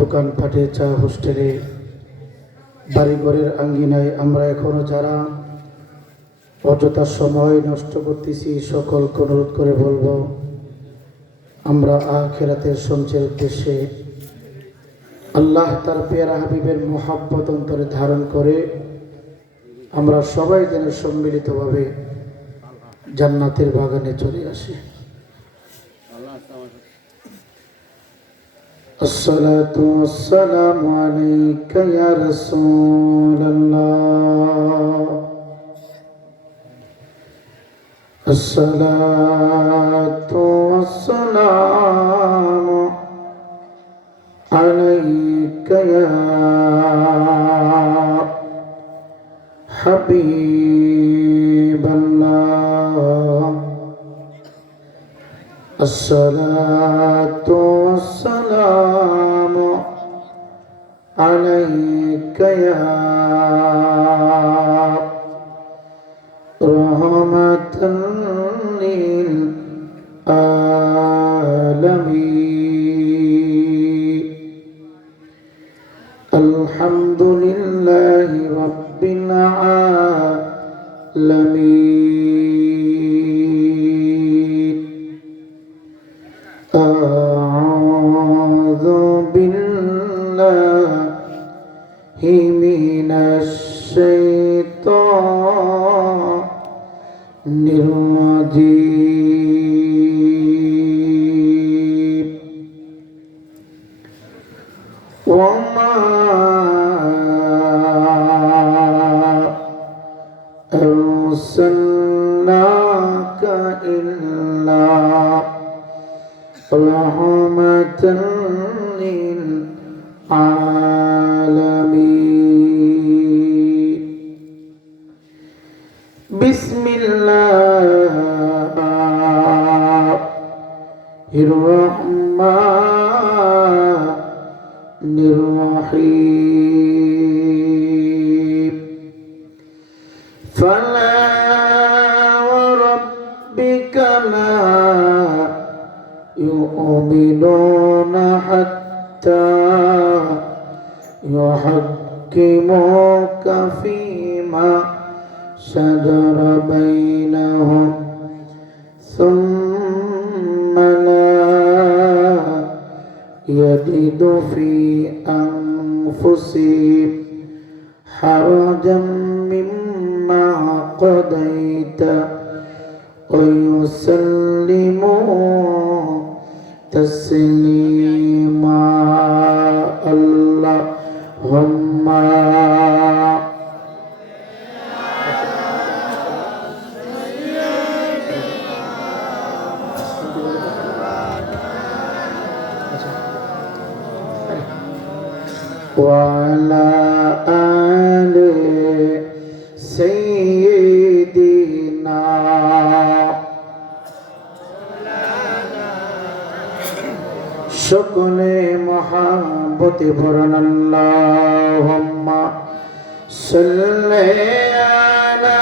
দোকানপাটে, চা হোস্টেলে, বাড়িঘরের আঙ্গিনায় আমরা এখনো যারা অযথা সময় নষ্ট করতেছি সকলকে অনুরোধ করে বলবো আমরা আখিরাতের সঞ্চয়ের উদ্দেশ্যে আল্লাহ তার পেয়ারা হাবিবের মোহাব্বত অন্তরে ধারণ করে আমরা সবাই যেন সম্মিলিতভাবে জান্নাতের বাগানে চলে আসি। الصلاة والسلام عليك يا رسول الله الصلاة والسلام عليك يا حبيب الله الصلاة والسلام عليك يا رحمة للعالمين الحمد لله رب العالمين أعوذ بالله من الشيطان الرجيم وما أرسلناك إلا رحمة للعالمين بسم الله الرحمن الرحيم فلا وربك لا يؤمنون حتى يحكموك فيما شجر بينهم ثم لا يجدوا في أنفسهم حرجا مما قضيت ويسلموا تسليما اللهم وعلى آل سيدنا সকলে মহাব্বতে পড়েন আল্লাহুম্মা সাল্লি আলা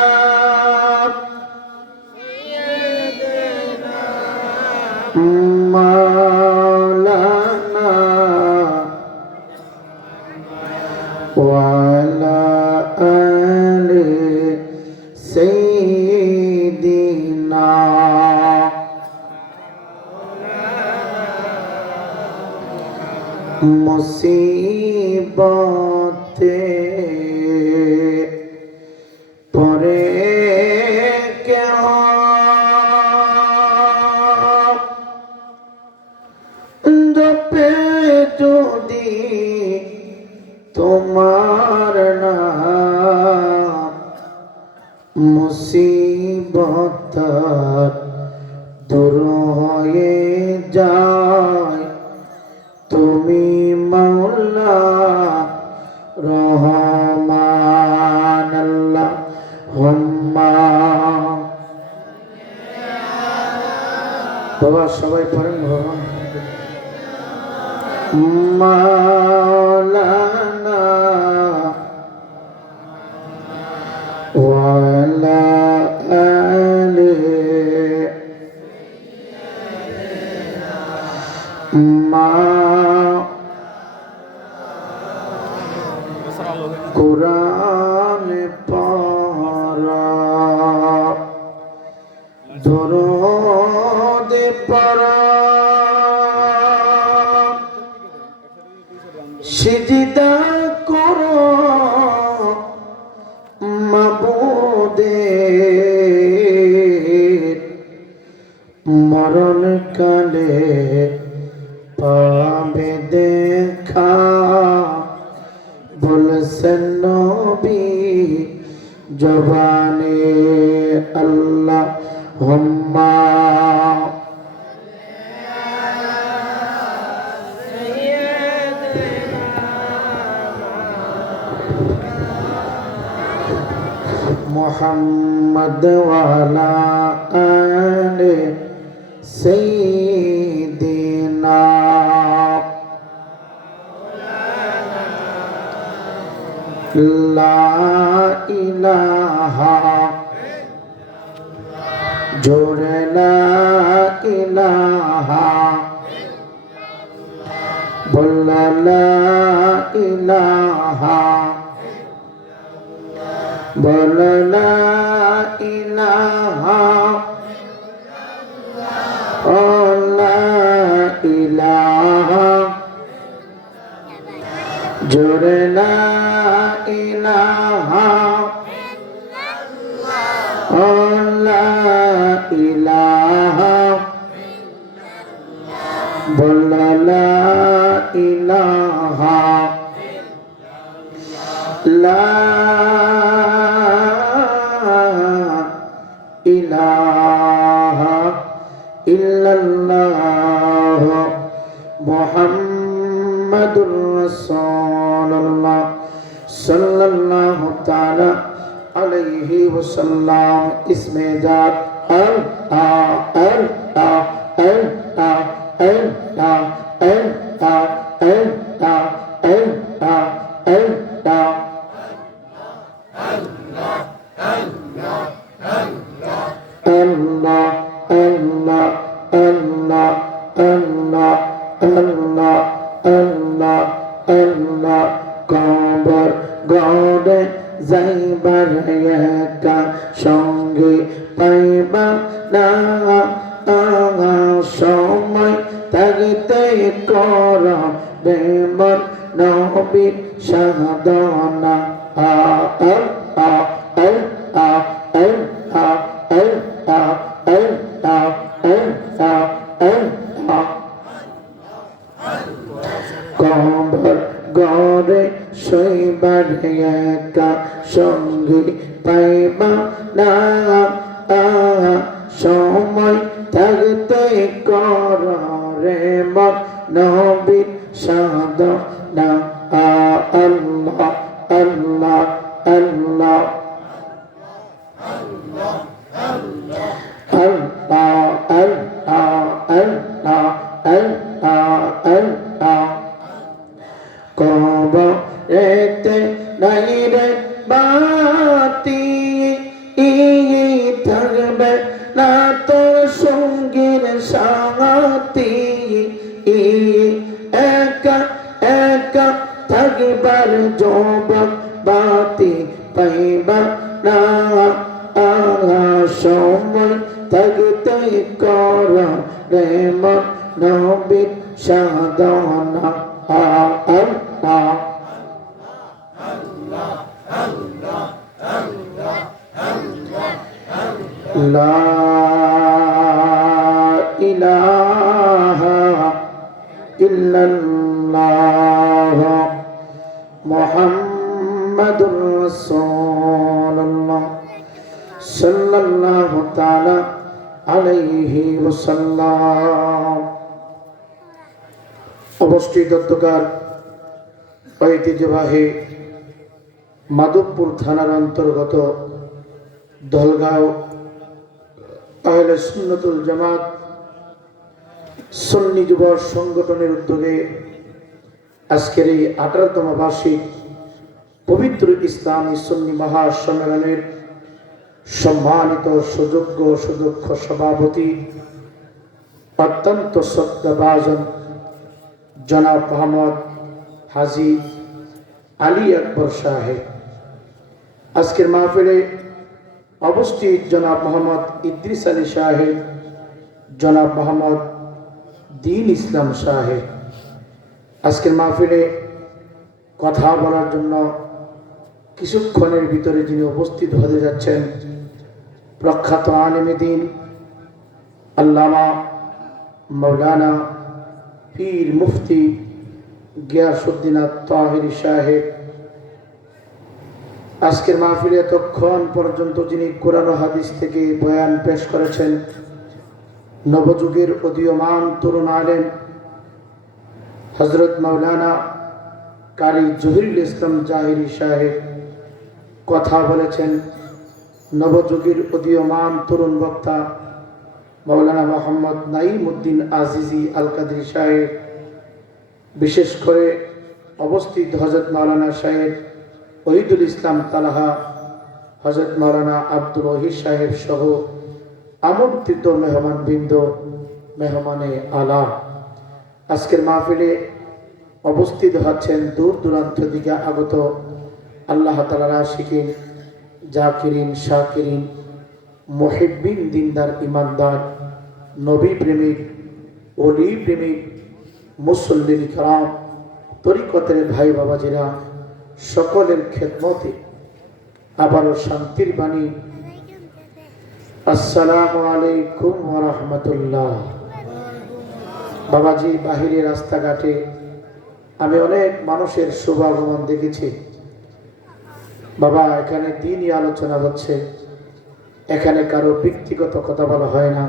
মাওলানা ওয়া আলা আলি সাইয়্যিদিনা মুসিবতে পরে কেহ জপে যদি তোমার নাম মুসিবত দূর হয়ে যায় তুমি মাওলা রহমান আল্লাহুম্মা বাবা সবাই পড়েন মাওলানা ওয়া আলা আলি কুরআন পড়া দরুদ পড়া সিজদা করো মাবুদের মরণ কালে পাবে দেখা বলছেন নবী জবানে আল্লাহ হুম্মা মুহাম্মদ ওয়ালা আলে সাইয়্যিদিনা লা ইলাহা জোরে লা ইলাহা বল্লা লা ইলাহা বল্লা লা ইলাহা ও লা ইলাহা জোরে লা ইলাহা ও লা ইলাহা বল্লা লা ইলাহা লা ইলাহা ইল্লাল্লাহ মুহাম্মাদুর রাসূলুল্লাহ সাল্লাল্লাহু তাআলা আলাইহি ওয়াসাল্লাম ইসমে জাত আল আ আল আ আল আ আল আ আল আ আল আ আল আ আল আ Allah, Allah, Allah, Allah, Allah, Allah, Allah, কবর গড়ে যাইবার একা সঙ্গে পাইবা না সময় থাকতে কর বেমন নবীর সাধনা কবর গড়ে শৈবার একা সঙ্গে পাইবা না সময় থাকতে কর রে মন নবীর সাধনা আল্লাহ আল্লাহ আল্লাহ কবরেতে নাই রে বাতি থাকবে না তোর সঙ্গীর সাথী একা একা থাকবার যৌবন বাতি পাইবা না সময় থাকতে কর রে মন নবীর সাধনা আল্লাহ লা ইলাহা ইল্লাল্লাহ মুহাম্মাদুর রাসূলুল্লাহ সাল্লাল্লাহু তাআলা আলাইহি ওয়াসাল্লাম। অবস্থিত দত্তকার ঐতিহ্যবাহী মাধবপুর থানার অন্তর্গত দলগাঁও আহলে সুন্নতুল জামাত সুন্নি যুব সংগঠনের উদ্যোগে আজকের এই 18তম বার্ষিক পবিত্র ইসলামী সুন্নি মহাসম্মেলনের সম্মানিত সুযোগ্য সুদক্ষ সভাপতি অত্যন্ত শ্রদ্ধাভাজন জনাব মোহাম্মদ হাজী আলী আকবর সাহেব। আজকের মাহফিলে অবস্থিত জনাব মোহাম্মদ ইদ্রিস আলী সাহেব, জনাব মোহাম্মদ দ্বীন ইসলাম সাহেব। আজকের মাহফিলে কথা বলার জন্য কিছুক্ষণের ভিতরে যিনি উপস্থিত হতে যাচ্ছেন, প্রখ্যাত আলেমে দ্বীন আল্লামা মৌলানা পীর মুফতি গিয়াসউদ্দিন আত-তাহিরি সাহেব। আজকের মাহফিলে এতক্ষণ পর্যন্ত যিনি কোরআন ও হাদিস থেকে বয়ান পেশ করেছেন, নবযুগের উদীয়মান তরুণ আলেম হযরত মাওলানা কারি জহিরুল ইসলাম জাহিরি সাহেব। কথা বলেছেন নবযুগের উদীয়মান তরুণ বক্তা মাওলানা মোহাম্মদ নাঈমউদ্দিন আজিজি আল কাদরি সাহেব। বিশেষ করে অবস্থিত হযরত মাওলানা সাহেব ওহিদুল ইসলাম তালাহা, হযরত মাওলানা আব্দুল ওহিদ সাহেব সহ আমন্ত্রিত মেহমানবৃন্দ, মেহমানে আলা। আজকের মাহফিলে উপস্থিত হচ্ছেন দূর দূরান্ত থেকে আগত আল্লাহ তাআলার আশিকিন, জাকিরিন, শাকিরিন, মুহিব্বিন, দিনদার, ইমানদার, নবী প্রেমিক, ওলি প্রেমিক, মুসল্লিন কিরাম, তরিকতের ভাই বাবাজিরা, সকলের খেদমতে আবারও শান্তির বাণী। আসসালামু আলাইকুম ওয়া রাহমাতুল্লাহ। বাবাজি, বাহিরে রাস্তাঘাটে আমি অনেক মানুষের শুভাগমন দেখেছি। বাবা, এখানে দ্বীনি আলোচনা হচ্ছে, এখানে কারো ব্যক্তিগত কথা বলা হয় না।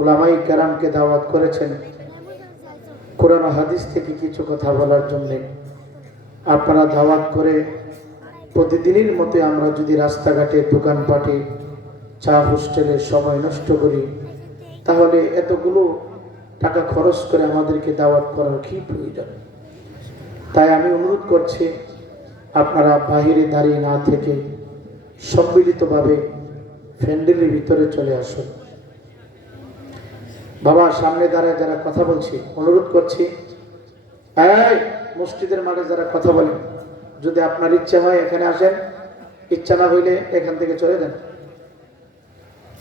উলামায়ে কেরামকে দাওয়াত করেছেন কোরআন ও হাদিস থেকে কিছু কথা বলার জন্য। আপনারা দাওয়াত করে প্রতিদিনের মতো আমরা যদি রাস্তাঘাটে, দোকানপাটে, চা হোস্টেলে সময় নষ্ট করি, তাহলে এতগুলো টাকা খরচ করে আমাদেরকে দাওয়াত করার কি প্রয়োজন? তাই আমি অনুরোধ করছি, আপনারা বাহিরে দাঁড়িয়ে না থেকে সম্মিলিতভাবে প্যান্ডেলের ভিতরে চলে আসুন। বাবা, সামনে দাঁড়ায় যারা কথা বলছি, অনুরোধ করছি, এই মসজিদের মাঠে যারা কথা বলেন, যদি আপনার ইচ্ছা হয় এখানে আসেন, ইচ্ছা না হইলে এখান থেকে চলে যান।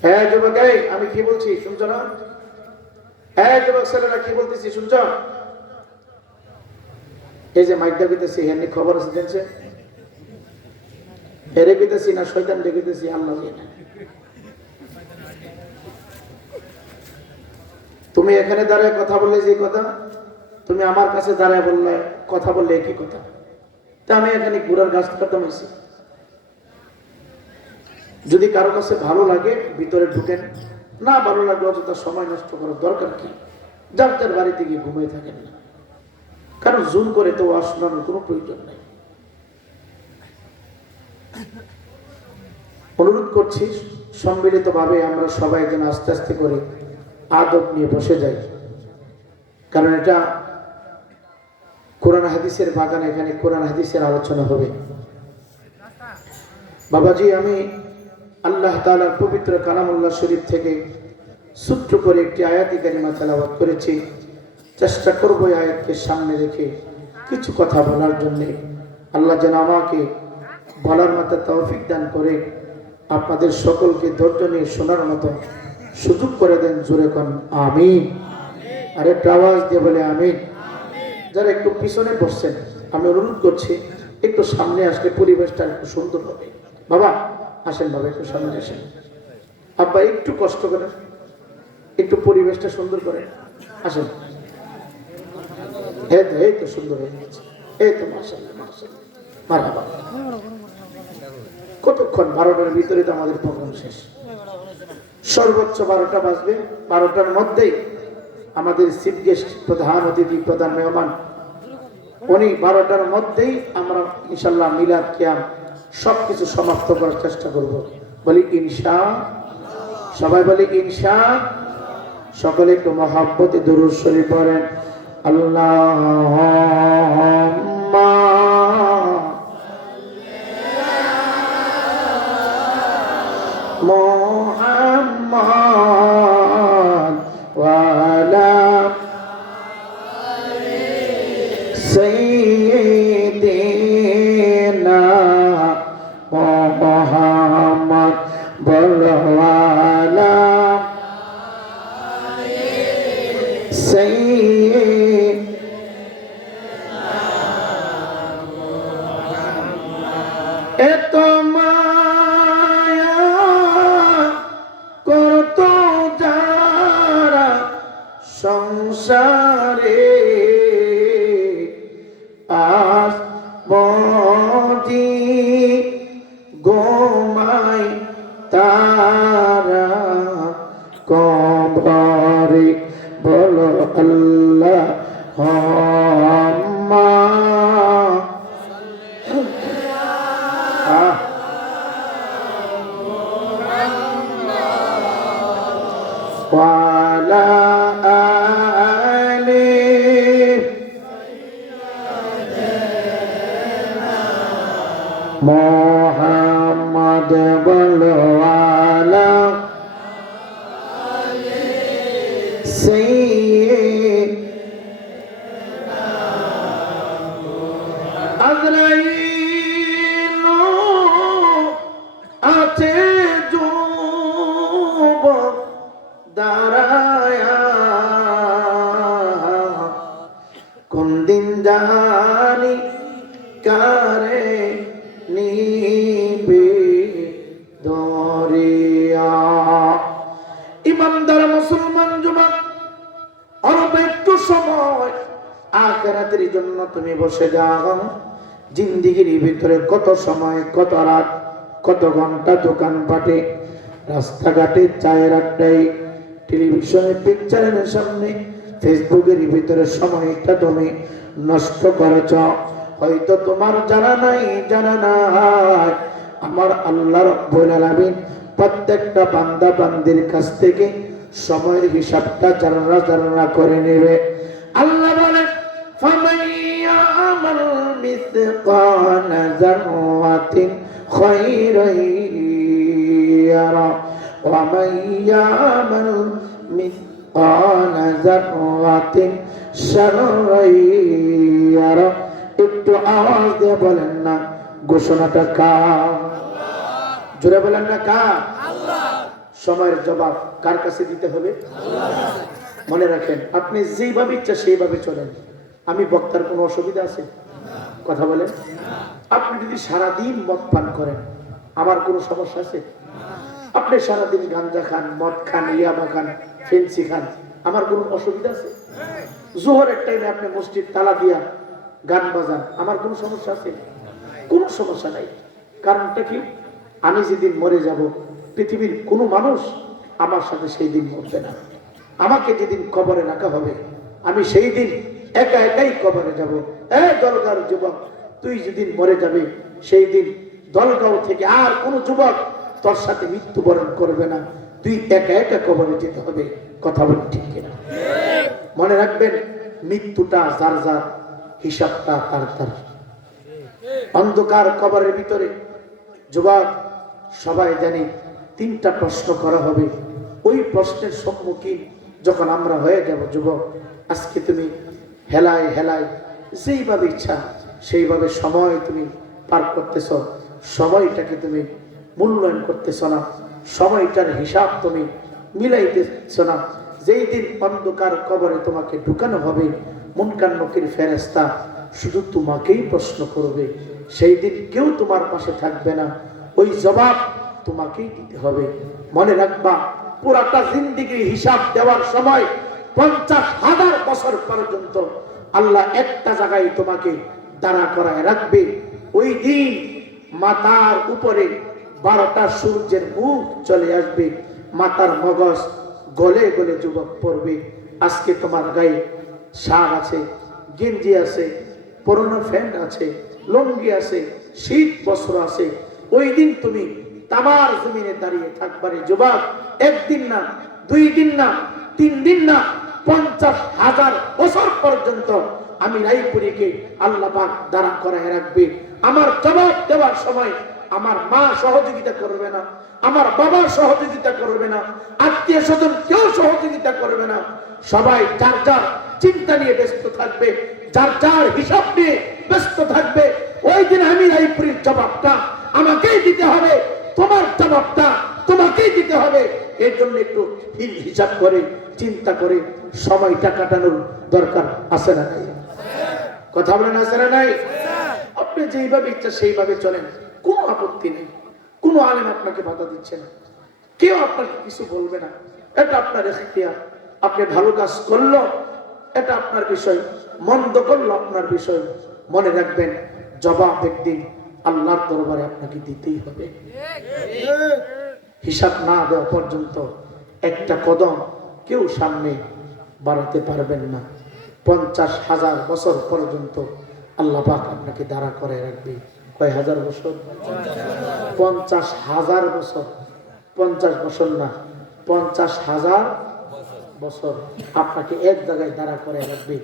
হ্যাঁ যুবক, আমি কি বলছি শুনছো না? হ্যাঁ যুবক ছেলেরা, কি বলতেছি শুনছ? এই যে মাইকটা কইতেছি, এমনি খবর আছে দেখছে, এরে কইতেছি না শয়তান দেখতেছি, আল্লাহ জানে। তুমি এখানে দাঁড়ায় কথা বললে যে কথা, তুমি আমার কাছে দাঁড়ায় বললে কথা বললে একই কথা। তা আমি এখানে ঘোড়ার গাছ কাটাম হয়েছি। যদি কারো কাছে ভালো লাগে ভিতরে ঢুকেন, না ভালো লাগলে অযথা সময় নষ্ট করার দরকার কি? যার যার বাড়িতে গিয়ে ঘুমিয়ে থাকেন না, কারণ জুম করে তো শোনানোর কোনো প্রয়োজন নেই। অনুরোধ করছি সম্মিলিতভাবে আমরা সবাই যেন আস্তে আস্তে করে আদব নিয়ে বসে যাই, কারণ এটা কোরআন হাদিসের বাগান, এখানে কোরআন হাদিসের আলোচনা হবে। বাবাজি, আমি আল্লাহ তাআলার পবিত্র কালামুল্লাহ শরীফ থেকে সূত্র করে একটি আয়াতি কারিমা তেলাওয়াত করেছি। চেষ্টা করব এই আয়াতকে সামনে রেখে কিছু কথা বলার জন্য। আল্লাহ যেন আমাকে বলার মতো তৌফিক দান করে আপনাদের সকলকে ধৈর্য নিয়ে শোনার মতো সুযোগ করে দেন। জোরে কোন আমিন। আর একটা আওয়াজ দিয়ে বলে আমিন। যারা একটু পিছনে বসছেন, আমি অনুরোধ করছি একটু সামনে আসলে পরিবেশটা একটু সুন্দর হবে। বাবা আসেন, বাবা একটু সামনে আসেন। আব্বা একটু কষ্ট করে একটু পরিবেশটা সুন্দর করে আসেন। এই তো সুন্দর হয়ে গেছে, এই তো মাশাআল্লাহ মাশাআল্লাহ মারহাবা। কতক্ষণ? 12টার ভিতরে তো আমাদের প্রোগ্রাম শেষ। সর্বোচ্চ 12টা বাজবে। 12টার মধ্যেই আমাদের চিফ গেস্ট, প্রধান অতিথি, প্রধান মেহমান, উনি 12টার মধ্যেই আমরা ইনশাআল্লাহ মিলাদ, কিয়াম সবকিছু সমাপ্ত করার চেষ্টা করব। বলি ইনশাআল্লাহ। সবাই বলি ইনশাআল্লাহ। সকলে একটু মহব্বতে দুরূদ শরীফ পড়েন। আল্লাহুম্মা মুহাম্মাদ ওয়া আলা সাইয়্যিদিনা এত মায়া করতো যারা সংসারে আজ বজি গোমাই তারা কবরে বলো আল্লাহ ওয়ালা আলি মুহাম্মদ বলো আলা সাইয়্যিদ আজরাইল আছে যুবক দাঁড়ায়া কোন দিন জানি কারে নিবে দরিয়া। ইমানদার মুসলমান যুবক, অল্প একটু সময় আখিরাতের জন্য তুমি বসে যাও। জিন্দেগির ভিতরে কত সময়, কত রাত, কত ঘন্টা দোকানপাটে, রাস্তাঘাটে, চায়ের আড্ডায়, টেলিভিশনে, পিকচারের সামনে, ফেসবুকের ভিতরে সময়টা তুমি নষ্ট করেছ। হয়তো তোমার জানা নাই, জানা নাই আমার আল্লাহ রাব্বুল আলামিন প্রত্যেকটা বান্দা বান্দির কাছ থেকে সময়ের হিসাবটা জাররা জাররা করে নেবে। আল্লাহ বলে ফামান ইয়ামাল মিসকালা যাররাতিন খায়রান ইয়ারা ওয়া মান ইয়ামাল মিসকালা যাররাতিন শাররান ইয়ারা। একটু আওয়াজ দিয়ে বলেন না ঘোষণাটা কার? জোরে বলেন না কার? সময়ের জবাব কার কাছে দিতে হবে? মনে রাখেন, আপনি যেভাবে ইচ্ছা সেইভাবে চলেন। আমি বক্তার কোনো অসুবিধা আছে? কথা বলেন। আপনি যদি সারাদিন মদ পান করেন, আমার কোনো সমস্যা আছে? আপনি সারাদিন গাঁজা খান, মদ খান, ইয়াবা খান, ফেন্সি খান, আমার কোনো অসুবিধা আছে? জোহরের টাইমে আপনি মসজিদ তালা দিয়া গান বাজান, আমার কোনো সমস্যা আছে? কোনো সমস্যা নাই। কারণটা কি? আমি যেদিন মরে যাব, পৃথিবীর কোনো মানুষ আমার সাথে সেই দিন মরবে না। আমাকে যেদিন কবরে রাখা হবে, আমি সেই দিন একা একাই কবরে যাব। দলগাঁর যুবক, তুই যেদিন মরে যাবে, সেই দিন দলগাঁও থেকে আর কোনো যুবক তোর সাথে মৃত্যুবরণ করবে না। তুই একা একা কবরে যেতে হবে। কথা বলি ঠিক কিনা? মনে রাখবেন, মৃত্যুটা যার যার, হিসাবটা তার তার। অন্ধকার কবরের ভিতরে যুবক সবাই জানি তিনটা প্রশ্ন করা হবে। ওই প্রশ্নের সম্মুখীন যখন আমরা হয়ে যাব, যুবক আজকে তুমি হেলায় হেলায় যেইভাবে ইচ্ছা সেইভাবে সময় তুমি পার করতেছ, সময়টাকে তুমি মূল্যায়ন করতেছ না, সময়টার হিসাব তুমি মিলাইতেছ না। যেই দিন অন্ধকার কবরে তোমাকে ঢুকানো হবে, মুনকার নকির ফেরেশতা শুধু তোমাকেই প্রশ্ন করবে। সেই দিন কেউ তোমার পাশে থাকবে না, ওই জবাব তোমাকেই দিতে হবে। মনে রাখবা, পুরাটা জিন্দেগির হিসাব দেওয়ার সময় 50,000 বছর পর্যন্ত আল্লাহ একটা জায়গায় তোমাকে দাঁড়া করায় রাখবে। ওই দিন মাথার উপরে 12টা সূর্যের মুখ চলে আসবে, মাথার মগজ গলে গলে যুবক পড়বে। আজকে তোমার গায়ে শাল আছে, গেঞ্জি আছে, পুরনো প্যান্ট আছে, লুঙ্গি আছে, শীত বস্ত্র আছে। ওই দিন তুমি তামার জমিনে দাঁড়িয়ে থাকবারে যুবক। একদিন না, 2 দিন না, 3 দিন না, 50,000 বছর পর্যন্ত আমি রায়পুরীকে আল্লাহ পাক দাঁড়া করায় রাখবে। আমার জবাব দেওয়ার সময় আমার মা সহযোগিতা করবে না, আমার বাবা সহযোগিতা করবে না, আত্মীয় স্বজন কেউ সহযোগিতা করবে না। সবাই যার যার চিন্তা নিয়ে ব্যস্ত থাকবে, যার যার হিসাব নিয়ে ব্যস্ত থাকবে। ওই দিন আমি রায়পুরীর জবাবটা আমাকেই দিতে হবে, তোমার জবাবটা তোমাকেই দিতে হবে। এর জন্য একটু হিসাব করে চিন্তা করে সময়টা কাটানোর দরকার আছে না নাই? কথা বলেন আছে না নাই? আপনি যেইভাবে ইচ্ছা সেইভাবে চলেন। কোনো আপত্তি নেই, কোনো আলেম আপনাকে বাধা দিচ্ছে না, কেউ আপনাকে কিছু বলবে না। এটা আপনার ইখতিয়ার। আপনি ভালো কাজ করলো এটা আপনার বিষয়, মন্দ করলো আপনার বিষয়। মনে রাখবেন জবাব একদিন আল্লাহর দরবারে আপনাকে দিতেই হবে। হিসাব না দেওয়া পর্যন্ত একটা কদম কেউ সামনে বাড়াতে পারবেন না। 50,000 বছর পর্যন্ত আল্লাহ পাক আপনাকে দাঁড়া করে রাখবে। কয় হাজার বছর? 50,000 বছর। 50 বছর না, 50,000 বছর আপনাকে এক জায়গায় দাঁড়া করে রাখবে।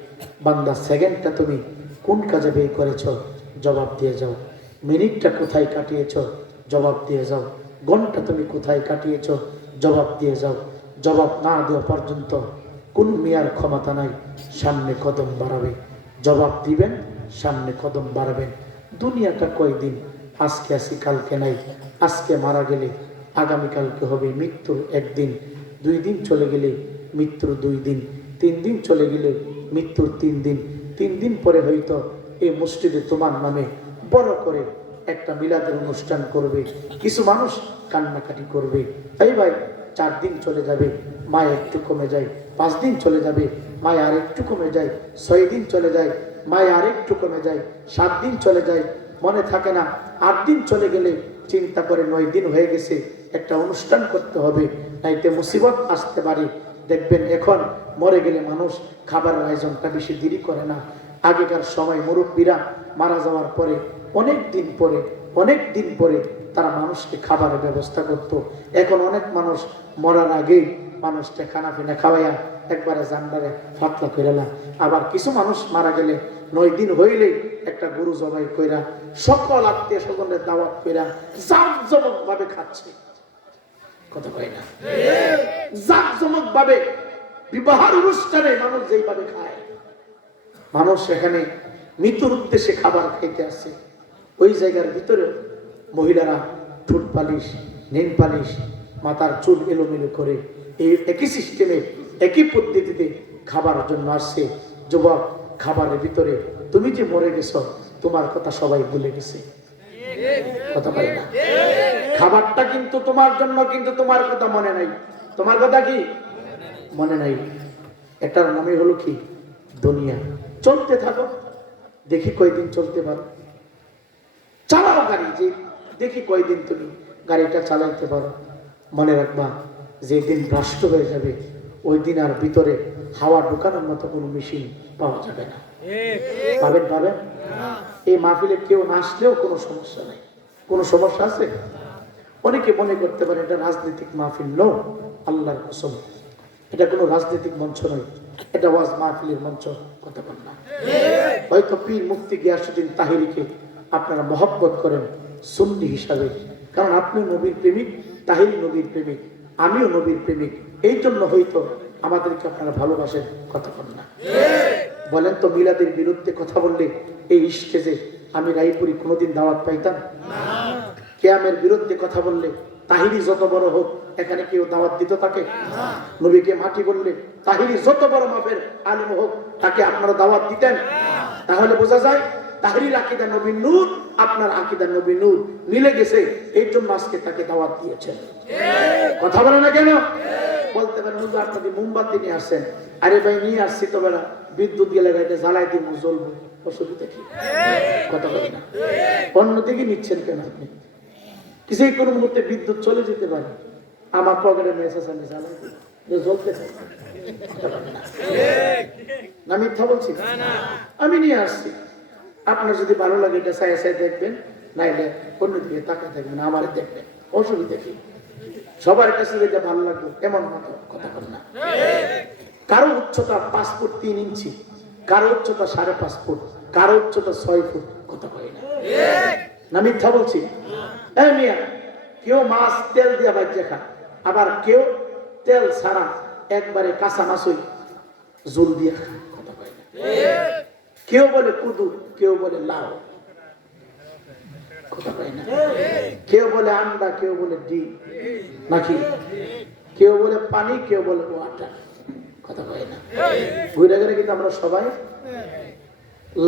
বান্দা, সেকেন্ডটা তুমি কোন কাজে ব্যয় করেছো জবাব দিয়ে যাও। মিনিটটা কোথায় কাটিয়েছো জবাব দিয়ে যাও। ঘন্টা তুমি কোথায় কাটিয়েছো জবাব দিয়ে যাও। জবাব না দেওয়া পর্যন্ত কোন মিয়ার ক্ষমতা নাই সামনে কদম বাড়াবে। জবাব দিবেন, সামনে কদম বাড়াবেন। দুনিয়াটা কয়দিন, আজকে আসি কালকে নাই। আজকে মারা গেলে আগামীকালকে হবে মৃত্যুর একদিন। 2 দিন চলে গেলে মৃত্যুর 2 দিন, 3 দিন চলে গেলে মৃত্যুর 3 দিন। 3 দিন পরে হয়তো এই মসজিদে তোমার নামে বড় করে একটা মিলাদের অনুষ্ঠান করবে, কিছু মানুষ কান্নাকাটি করবে। এই ভাই 4 দিন চলে যাবে, মায় একটু কমে যায়। 5 দিন চলে যাবে, মায় আর একটু কমে যায়। 6 দিন চলে যায়, মায় আর একটু কমে যায়। 7 দিন চলে যায়, মনে থাকে না। 8 দিন চলে গেলে চিন্তা করে 9 দিন হয়ে গেছে, একটা অনুষ্ঠান করতে হবে, নাইতে মুসিবত আসতে পারে। দেখবেন এখন মরে গেলে মানুষ খাবারের আয়োজনটা বেশি দেরি করে না। আগেকার সময় মুরব্বীরা মারা যাওয়ার পরে অনেক দিন পরে তারা মানুষকে খাবারের ব্যবস্থা করত। এখন অনেক মানুষ মরার আগেই মানুষকে খানা পিনা খাওয়াইয়া একবারে জান্ডারে ফাতলা কইরা। আবার কিছু মানুষ মারা গেলে 9 দিন হইলেই একটা গরু জবাই কইরা সকল আত্মীয় স্বজনের দাওয়াত কইরা জাঁকজমক ভাবে খাচ্ছে। কথা কয় না? জাঁকজমক ভাবে বিবাহের অনুষ্ঠানে মানুষ যেইভাবে খায়, মানুষ সেখানে মৃত্যুর উদ্দেশ্যে খাবার খাইতে আসে। ওই জায়গার ভিতরে মহিলারা ঠোঁট পালিশ, নেন পালিশ, মাথার চুল এলোমেলো করে এই একই সিস্টেমে একই পদ্ধতিতে খাবার জন্য আসছে। যুবক, খাবারের ভিতরে তুমি যে মরে গেছো তোমার কথা সবাই ভুলে গেছে। কথা পাই না? খাবারটা কিন্তু তোমার জন্য, কিন্তু তোমার কথা মনে নাই। তোমার কথা কি মনে নাই? এটার নামে হলো কি দুনিয়া। চলতে থাকো, দেখি কয়দিন চলতে পারো। চালাও গাড়ি, যে দেখি কয়দিন তুমি গাড়িটা চালাইতে পারো। মনে রাখবা যেদিন রাষ্ট্র হয়ে যাবে ওই দিন আর ভিতরে হাওয়া ঢুকানোর মতো কোনো মেশিন পাওয়া যাবে না। পাবেন? এই মাহফিলে কেউ না আসলেও কোনো সমস্যা নাই। কোনো সমস্যা আছে? অনেকে মনে করতে পারে এটা রাজনৈতিক মাহফিল। নো, আল্লাহর কসম, এটা কোনো রাজনৈতিক মঞ্চ নয়, এটা ওয়াজ মাহফিলের মঞ্চ। কথা বল না? হয়তো পীর মুফতি গিয়াসউদ্দিন তাহেরিকে আপনারা মহব্বত করেন সুন্নি হিসাবে, কারণ আপনি নবীর প্রেমিক, তাহেরি নবীর প্রেমিক, আমিও নবীর প্রেমিক। এই জন্য হয়তো আমাদেরকে আপনারা ভালোবাসেন। কথা বল না? বলেন তো, মিলাদের বিরুদ্ধে কথা বললে এই স্টেজে আমি রায়পুরি কোনোদিন দাওয়াত পাইতাম? কিয়ামের বিরুদ্ধে কথা বললে তাহিরি যত বড় হোক এখানে কেউ দাওয়াত দিত তাকে? নবীকে মাটি বললে তাহিরি যত বড় মাপের আলেম হোক তাকে আপনারা দাওয়াত দিতেন? তাহলে বোঝা যায় তাহিরির আকীদা নবী নূর, আপনার আকীদা নবী নূর মিলে গেছে, এই জন্য আজকে তাকে দাওয়াত দিয়েছেন। কথা বলে না কেন? বলতে পারেন হুজুর আপনাদের মোমবাতি নিয়ে আসেন। আরে ভাই নিয়ে আসছি তো বেলা, বিদ্যুৎ গেলে গাড়িতে জ্বালাই দিব, জ্বলবো, অসুবিধা কি? কথা বলে না? অন্যদিকে নিচ্ছেন কেন আপনি? কিছু কোনো মুহূর্তে বিদ্যুৎ চলে যেতে পারে, আমার পকেটে মেসেজ আমি জ্বালাই দিব, জ্বলতে চাই না। মিথ্যা বলছি? আমি নিয়ে আসছি, আপনার যদি ভালো লাগে এটা সাইয়া সাইয়া দেখবেন, নাইলে অন্যদিকে তাকায় থাকবেন, আমার দেখবেন, অসুবিধা কি? সবার কাছে যেটা ভালো লাগবে এমন কথা বল না। কারো উচ্চতা 5 ফুট 3 ইঞ্চি, কারো উচ্চতা 5.5 ফুট, কারো উচ্চতা 6 ফুট। কথা বলে না? মিথ্যা বলছি? মিয়া, কেউ মাছ তেল দিয়ে বাজ্যে খায়, আবার কেউ তেল ছাড়া একবারে কাঁচা মাছই জল দিয়ে খায়। কথা বলে না? কেউ বলে কুদু, কেউ বলে লাউ। কথা বলে না? কেউ বলে আন্ডা, কেউ বলে ডিম, নাকি কেউ বলে পানি, কেউ বলে ওয়াটার। কথা বলে না? ঘুরে গেলে কিন্তু আমরা সবাই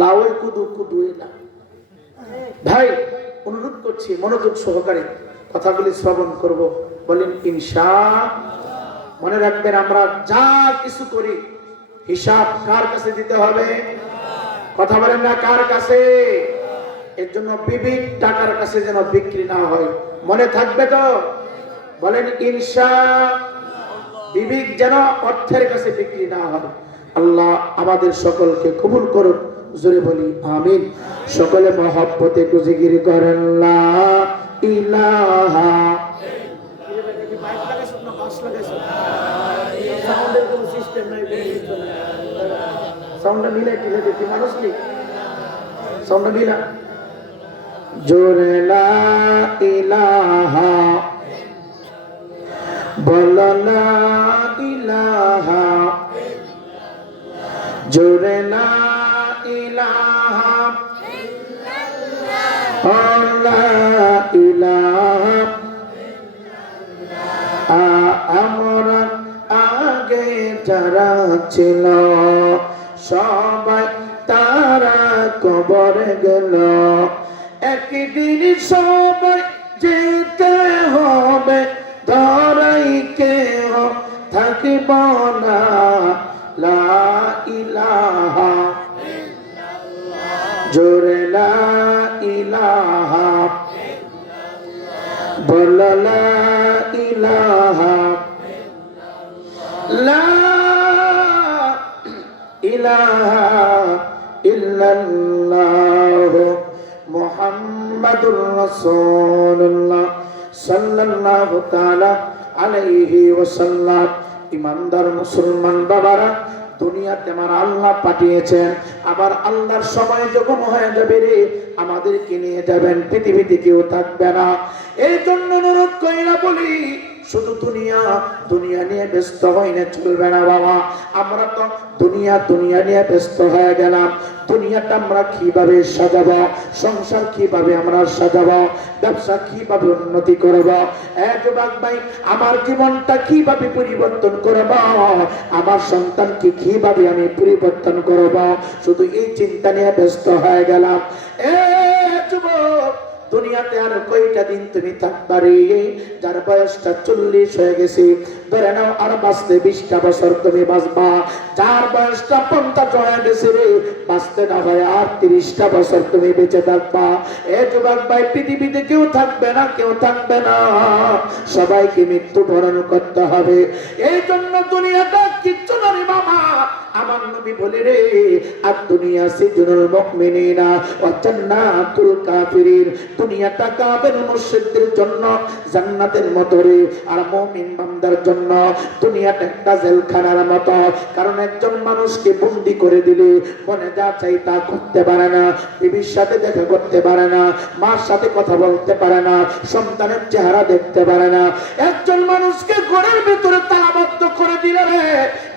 লাউয়ে কুদু, কুদুয়ে লাউ। ভাই অনুরোধ করছি মনোযোগ সহকারে কথাগুলি শ্রবণ করব। বলেন ইনশাআল্লাহ। মনে রাখবেন আমরা যা কিছু করি হিসাব কার কাছে দিতে হবে? কথা বলেন না, কার কাছে? এর জন্য বিবিধ টাকার কাছে যেন বিক্রি না হয়, মনে থাকবে তো? বলেন ইনশাআল্লাহ। বিবিধ যেন অর্থের কাছে বিক্রি না হয়। আল্লাহ আমাদের সকলকে কবুল করুন, জোরে বলি আমিন। সকলে মহব্বতে জিকির করেন লা ইলাহা। জোরে লা ইলাহা বলো, লা ইলাহা জোরে লা ইলাহা লা ইলাহা। আমরা আগে যারা ছিল সবাই তারা কবরে গেল, একদিন সবাই যেতে হবে, ধরাই কেহ থাকিব না। লা ইলাহা জোরে লা ইলাহা বল, লা ইলাহা লা ইলাহা ইল্লাল্লাহ মুহাম্মাদুর রাসূলুল্লাহ সাল্লাল্লাহু তাআলা আলাইহি ওয়াসাল্লাম। ইমানদার মুসলমান বাবারা, দুনিয়াতে আমার আল্লাহ পাঠিয়েছেন, আবার আল্লাহর সময় যখন হয়ে যাবে রে আমাদেরকে নিয়ে যাবেন, পৃথিবীতে কেউ থাকবে না। এই জন্য অনুরোধ কইরা বলি, শুধু দুনিয়া দুনিয়া নিয়ে ব্যস্ত হইলে চলবে না বাবা। আমরা তো দুনিয়া দুনিয়া নিয়ে ব্যস্ত হয়ে গেলাম। দুনিয়াটা আমরা কিভাবে সাজাবো, সংসার কিভাবে আমরা সাজাবো, ব্যবসা কিভাবে উন্নতি করব, যুবক ভাই আমার জীবনটা কিভাবে পরিবর্তন করব, আমার সন্তানকে কিভাবে আমি পরিবর্তন করব, শুধু এই চিন্তা নিয়ে ব্যস্ত হয়ে গেলাম। যুবক, দুনিয়াতে আর কয়টা দিন তুমি থাকবারে? যার বয়সটা 40 হয়ে গেছে, ধরে নাও আর বাঁচতে 20টা বছর তুমি বাঁচবা। যার বয়সটা 50 হয়ে গেছে রে, বাঁচতে না হয় আর 30টা বছর তুমি বেঁচে থাকবা। যুবক ভাই, পৃথিবীতে কেউ থাকবে না, কেউ থাকবে না, সবাইকে মৃত্যুবরণ করতে হবে। এই জন্য দুনিয়াটা কিচ্ছু না রে বাবা। আমার নবী বলে রে, আর দুনিয়া সিজনুল মুমিনিনা ওয়া জান্নাতুল কাফিরিন। দুনিয়াটা কাফের মুশরিকদের জন্য জান্নাতের মতো রে, আর মুমিন বান্দার জন্য দুনিয়াটা একটা জেলখানার মতো। কারণ একজন মানুষকে বন্দী করে দিলে মনে যা চাই তা করতে পারে না, বিবির সাথে দেখা করতে পারে না, মার সাথে কথা বলতে পারে না, সন্তানের চেহারা দেখতে পারে না। একজন মানুষকে ঘরের ভিতরে তালাবদ্ধ করে দিলে রে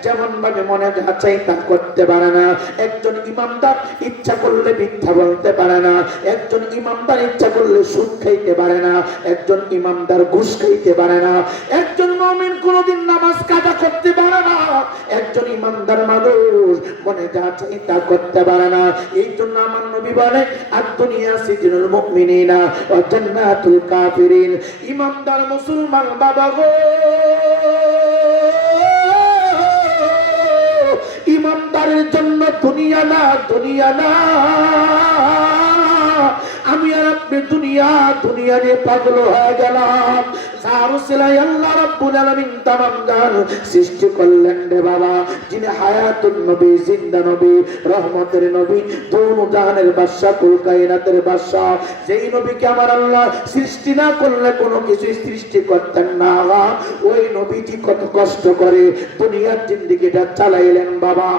যেমন ভাবে মনে যা চাই তা করতে পারে না। একজন ইমানদার ইচ্ছা করলে মিথ্যা বলতে পারে না, একজন ইমানদার ইচ্ছা করলে সুদ খাইতে পারে না, একজন ইমানদার ঘুষ খাইতে পারে না, একজন মুমিন কোনদিন নামাজ কাজা করতে পারে না, একজন ইমানদার মানুষ মনে যা চাই তা করতে পারে না। এই জন্য আমার নবী বলে, আর দুনিয়া সিজনুল মুমিনিনা ওয়া জান্নাতুল কাফিরিন। ইমানদার মুসলমান বাবা গো, ইমানদারের জন্য দুনিয়া না, দুনিয়া না। আমি আর আপনি দুনিয়া দুনিয়া নিয়ে পাগল হয়ে গেলাম। আল্লাহ রাব্বুল আলামিন তামাম জাহান সৃষ্টি করলেন রে বাবা, যিনি হায়াতুন নবী, জিন্দা নবী, রহমতের নবী, দোনো জাহানের বাদশা, কুল কায়নাতের বাদশা, যেই নবীকে আমার আল্লাহ সৃষ্টি না করলে কোনো কিছু সৃষ্টি করতেন না। ওই নবীজি কত কষ্ট করে দুনিয়ার জিন্দেগিটা চালাইলেন বাবা।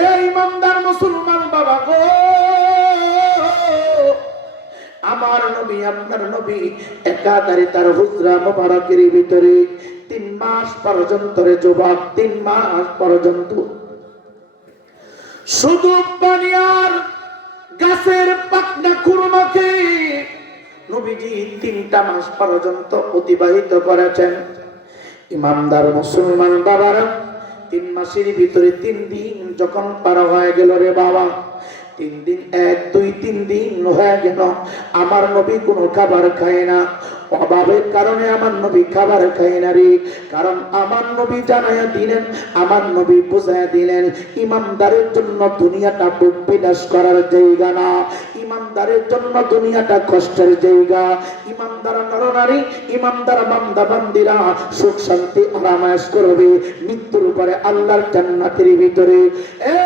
এই ইমানদার মুসলমান বাবা গো, আমার নবী আপনার নবী একাধারে তার হুজরা মুবারকের ভিতরে 3 মাস পর্যন্ত রে যুবক, 3 মাস পর্যন্ত শুধু পানিয়ার গাছের পাকনা কুরমাকে নবীজি 3টা মাস পর্যন্ত অতিবাহিত করেছেন। ইমানদার মুসলমান বাবারা, 3 মাসের ভিতরে 3 দিন যখন পার হয়ে গেল রে বাবা, 3 দিন 1 2 3 দিন হয়ে গেল আমার নবী কোনো খাবার খায় না। অভাবের কারণে আমার নবী খাবার খায় না রে। কারণ আমার নবী জানায়া দিলেন, আমার নবী বুঝায়া দিলেন, ইমানদারের জন্য দুনিয়াটা বুক বিলাস করার জায়গা না, ইমানদারের জন্য দুনিয়াটা কষ্টের জায়গা। ইমানদার নরনারী, ইমানদার বান্দা বান্দিরা সুখ শান্তি আরামায়েশ করবে মৃত্যুর পরে আল্লাহর জান্নাতের ভিতরে। এ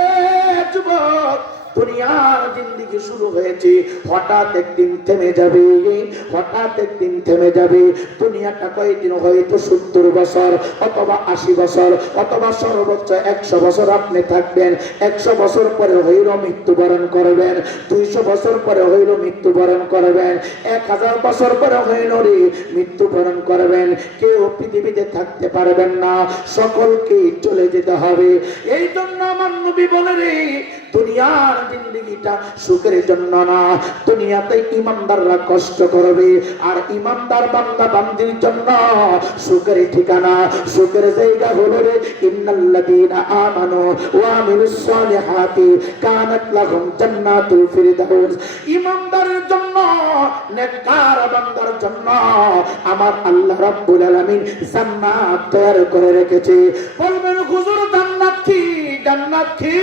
যুবক, দুনিয়ার জিন্দেগি শুরু হয়েছে, হঠাৎ একদিন থেমে যাবে, হঠাৎ একদিন থেমে যাবে। দুনিয়াটা কয়েকদিন হয়তো 70 বছর অথবা 80 বছর অথবা সর্বোচ্চ 100 বছর আপনি থাকবেন। 100 বছর পরে হইল মৃত্যুবরণ করবেন, 200 বছর পরে হইল মৃত্যুবরণ করবেন, 1000 বছর পরে হইল রে মৃত্যুবরণ করবেন। কেউ পৃথিবীতে থাকতে পারবেন না, সকলকে চলে যেতে হবে। এই জন্য আমার নবী বলে রে, দুনিয়ার জিন্দেগিটা সুখের জন্য না, দুনিয়াতে ইমানদাররা কষ্ট করবে, আর ইমানদার বান্দা বান্দির জন্য সুখের ঠিকানা, সুখের জায়গা হলো রে ইন্নাল্লাযীনা আমানু ওয়া আমিলুস সালিহাতি কানাত লাহুম জান্নাতুল ফিরদাউস। ইমানদারের জন্য, নেককার বান্দার জন্য আমার আল্লাহ রাব্বুল আলামিন জান্নাত তৈরি করে রেখেছে। বলবেন হুজুর জান্নাত কি? জান্নাত কি?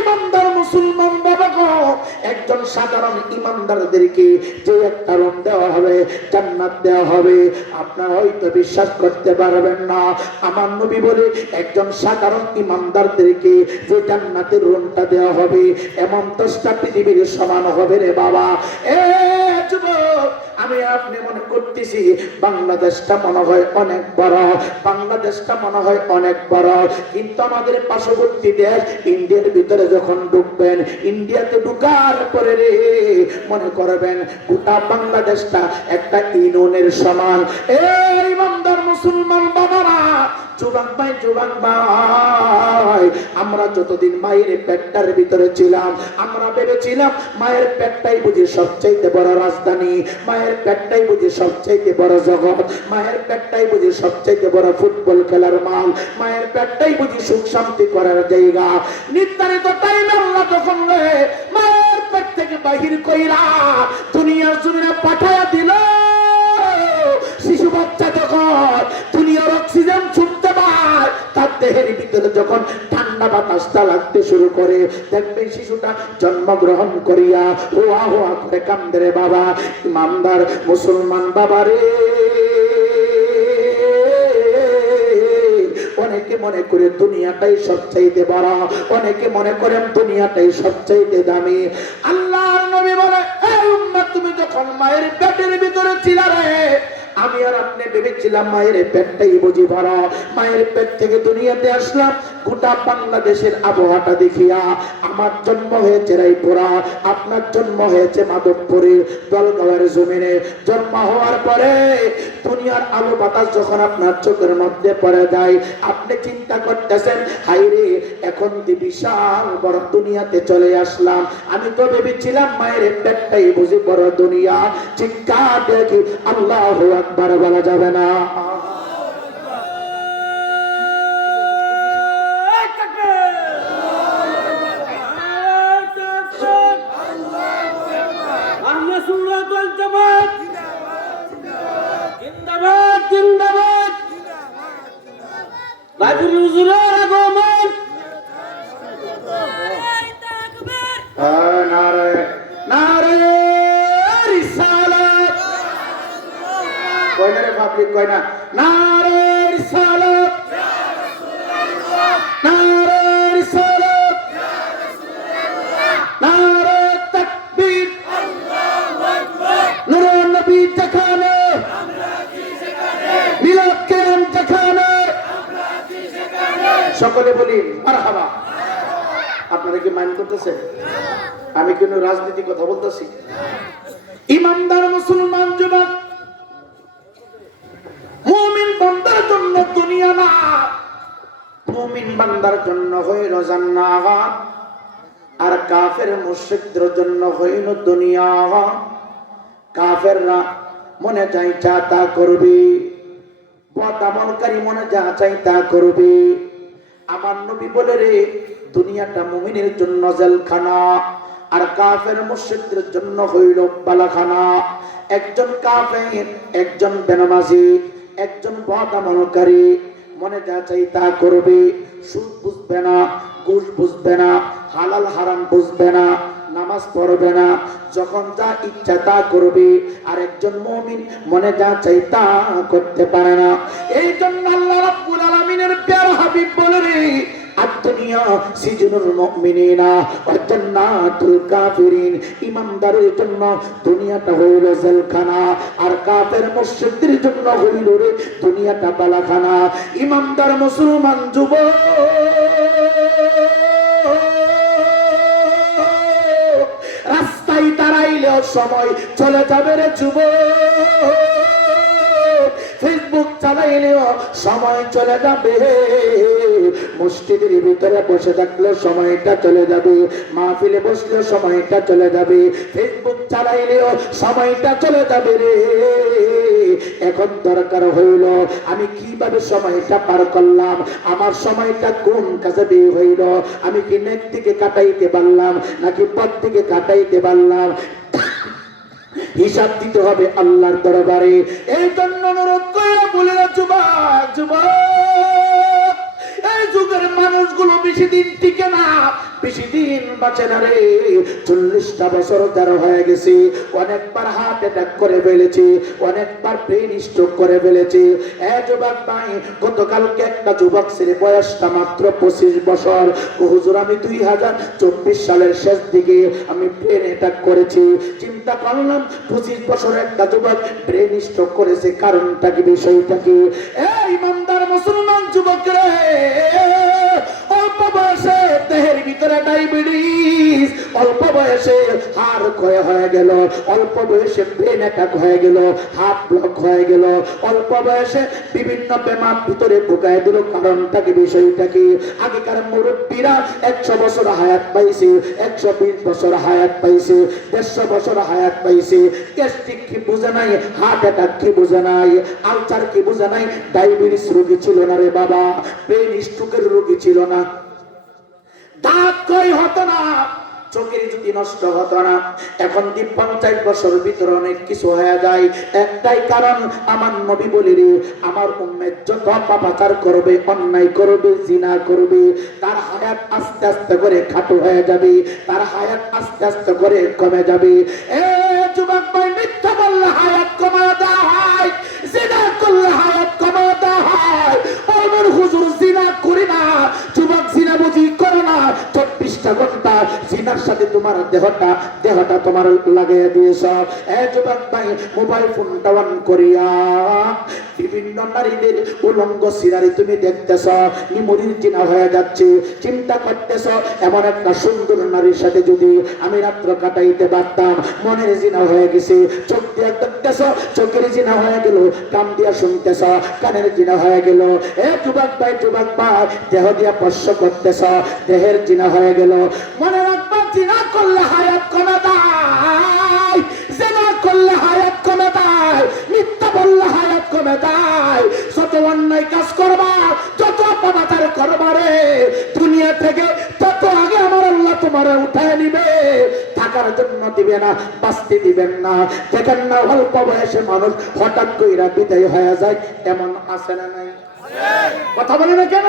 ইমানদার মুসলমান বাবা গো, একজন সাধারণ ইমানদারদেরকে যে একটা রুম দেওয়া হবে, জান্নাত দেওয়া হবে, আপনারা হয়তো বিশ্বাস করতে পারবেন না। আমার নবী বলে একজন সাধারণ ইমানদারদেরকে যে জান্নাতের রুমটা দেওয়া হবে, এমন 10টা পৃথিবীর সমান হবে রে বাবা। এ যুবক, আমি আপনি মনে করতেছি বাংলাদেশটা মনে হয় অনেক বড়, বাংলাদেশটা মনে হয় অনেক বড়, কিন্তু আমাদের পার্শ্ববর্তী দেশ ইন্ডিয়ার ভিতরে যখন ঢুকবেন, ইন্ডিয়াতে ঢুকার পরে রে মনে করবেন গোটা বাংলাদেশটা একটা ইউনিয়নের সমান। এই ইমানদার মুসলমান বাবারা, যুবক ভাই, যুবক ভাই, আমরা যতদিন মায়ের পেটটার ভিতরে ছিলাম, আমরা ভেবেছিলাম মায়ের পেটটাই বুঝি সবচাইতে বড় রাজধানী, মায়ের পেটটাই বুঝি সবচাইতে বড় জগৎ, মায়ের পেটটাই বুঝি সবচাইতে বড় ফুটবল খেলার মাল, মায়ের পেটটাই বুঝি সুখ শান্তি করার জায়গা। নির্ধারিত টাইমে আল্লাহ যখন মায়ের পেট থেকে বাহির কইরা দুনিয়ার জমিনে পাঠায়া দিল, শিশু বাচ্চা যখন দুনিয়ার অক্সিজেন ছুটতে পায়, তার দেহের ভিতরে যখন ঠান্ডা বাতাসটা লাগতে শুরু করে, দেখবেন শিশুটা জন্মগ্রহণ করিয়া হোয়া হোয়া করে কান্দে রে বাবা। ইমানদার মুসলমান বাবা রে, অনেকে মনে করে দুনিয়াটাই সবচাইতে বড়, অনেকে মনে করেন দুনিয়াটাই সবচাইতে দামি। আল্লাহর নবী বলে, এই উম্মত, তুমি যখন মায়ের পেটের ভিতরে ছিলা রে, আমি আর আপনি ভেবেছিলাম মায়ের পেটটাই বুঝি ভরা। মায়ের পেট থেকে দুনিয়াতে আসলাম, গোটা বাংলাদেশের আবহাওয়াটা দেখিয়া আমার জন্ম হয়েছে রায়পুরা, আপনার জন্ম হয়েছে মাধবপুরের দলগাঁওয়ের জমিনে। জন্ম হওয়ার পরে দুনিয়ার আলো বাতাস যখন আপনার চোখের মধ্যে পড়ে যায়, আপনি চিন্তা করতেছেন, হাই রে, এখন দি বিশাল বড় দুনিয়াতে চলে আসলাম। আমি তো ভেবেছিলাম মায়ের পেটটাই বুঝি বড় দুনিয়া। চিৎকার দেখি আল্লাহু আকবার বলা যাবে না? সকলে বলি মারহাবা। আপনারা কি মাইন্ড করতেছেন? আমি কিন্তু রাজনীতি কথা বলতেছি। ইমানদার মুসলমান যুবক, মুমিন বান্দার জন্য দুনিয়া না, মুমিন বান্দার জন্য হইল জান্নাত, আর কাফের মুশরিকদের জন্য হইল দুনিয়া। কাফেররা মনে চাই যা তা করবে, বদ আমলকারী মনে যা চাই তা করবে। আমার নবী বলে রে, দুনিয়াটা মুমিনের জন্য জেলখানা, আর কাফের মুশরিকদের জন্য হইল বালাখানা। একজন কাফের, একজন বেনামাজি, একজন বদ আমলকারী, মনে যা চাই তা করবে, সুদ বুঝবে না, ঘুষ বুঝবে না, হালাল হারাম বুঝবে না, নামাজ পড়বে না, যখন যা ইচ্ছা তা করবে। আর একজন মুমিন মনে যা চাই তা করতে পারে না। এই জন্য আল্লাহ রাব্বুল আলামিনের প্যারা হাবিব বলে রে, আদ-দুনিয়া সিজনুল মুমিনিনা ওয়া জান্নাতুল কাফিরিন। ইমানদারের জন্য দুনিয়াটা হইল জেলখানা, আর কাফের মুশরিকদের জন্য হইল রে দুনিয়াটা বালাখানা। ইমানদার মুসলমান যুবক, রাস্তায় দাঁড়াইলেও সময় চলে যাবে রে যুবক, ফেসবুক চালাইলেও সময় চলে যাবে, মসজিদের ভিতরে বসে থাকলেও সময়টা চলে যাবে, মাহফিলে বসলেও সময়টা চলে যাবে, ফেসবুক চালাইলেও সময়টা চলে যাবে রে। এখন দরকার হইল আমি কিভাবে সময়টা পার করলাম, আমার সময়টা কোন কাজে বের হইল, আমি কি নেক দিকে কাটাইতে পারলাম নাকি পথ দিকে কাটাইতে পারলাম, হিসাব দিতে হবে আল্লাহর দরবারে। এই জন্য অনুরোধ করে বলে না যুবক, যুবক, এই যুগের মানুষগুলো বেশি দিন টিকে না, বেশি দিন বাঁচে না রে। 40টা বছর তার হয়ে গেছে, অনেকবার হার্ট অ্যাটাক করে ফেলেছে, অনেকবার ব্রেন স্ট্রোক করে ফেলেছে। যুবক ভাই, গতকালকে একটা যুবক ছেলে, বয়সটা মাত্র 25 বছর, হুজুর আমি 2024 সালের শেষ দিকে আমি ব্রেন অ্যাটাক করেছি। চিন্তা করলাম 25 বছরের একটা যুবক ব্রেন স্ট্রোক করেছে, কারণটা কি, বিষয়টা কি? ইমানদার মুসলমান যুবক রে, অল্প বয়সে দেহের ভিতরে ডায়াবেটিস, অল্প বয়সে হাড় ক্ষয় হয়ে গেল, অল্প বয়সে ব্রেন অ্যাটাক হয়ে গেল, হার্ট ব্লক হয়ে গেল, অল্প বয়সে বিভিন্ন বেমার ভিতরে ঢুকায় দিল। কারণটা কি, বিষয়টা কি? আগেকার মুরব্বীরা 100 বছর হায়াত পাইছে, 120 বছর হায়াত পাইছে, 150 বছর হায়াত পাইছে। গ্যাস্ট্রিক কি বুঝে নাই, হার্ট অ্যাটাক কি বুঝে নাই, আলসার কি বুঝে নাই, ডায়াবেটিস রোগী ছিল না রে বাবা, ব্রেন স্ট্রোকের রোগী ছিল না, দাঁত ক্ষয় হতো না, চোখের যদি নষ্ট হতো না। এখন 50 বছর ভিতরে অনেক কিছু হয়ে যায়। একটাই কারণ, আমার নবী বলে রে, আমার উম্মত যত পাপাচার করবে, অন্যায় করবে, জিনা করবে, তার হায়াত আস্তে আস্তে করে খাটো হয়ে যাবে, তার হায়াত আস্তে আস্তে করে কমে যাবে। যুবক ভাই, মিথ্যা বললে হায়াত কমে যায়, জিনা করলে হায়াত কমে যায়। বলবেন হুজুর জিনা করি না, যুবক জিনা বুঝি করো না, 24টা ঘন্টা জিনার সাথে তোমার দেহটা তোমার লাগিয়ে দিয়েছ। যুবক ভাই, মোবাইল ফোনটা অন করিয়া বিভিন্ন নারীদের উলঙ্গ সিনারি তুমি দেখতেছ, নিমরির জিনা হয়ে যাচ্ছে। চিন্তা করতেছ, এমন একটা সুন্দর নারীর সাথে যদি আমি রাত্র কাটাইতে পারতাম, মনের জিনা হয়ে গেছে। চোখ দিয়ে দেখতেছ, চোখের জিনা হয়ে গেল, কান দিয়া শুনতেছ, কানের জিনা হয়ে গেল। যুবক ভাই, যুবক ভাই, দেহ দিয়া স্পর্শ করতেছ, দেহের জিনা হয়ে গেল। মনে রাখবা, জিনা করলে হায়াত কমে যায়, জিনা করলে হায়াত কমে যায়, মিথ্যা বললে হায়াত কমে যায়। যত অন্যায় কাজ করবা, যত অপরাধ করবা রে দুনিয়া থেকে, তত আগে আমার আল্লাহ তোমার উঠায় নিবে, থাকার জন্য দিবে না, বাঁচতে দিবেন না। দেখেন না, অল্প বয়সে মানুষ হঠাৎ কইরা বিদায় হয়ে যায়, এমন আছে না নাই? কথা বলে না কেন?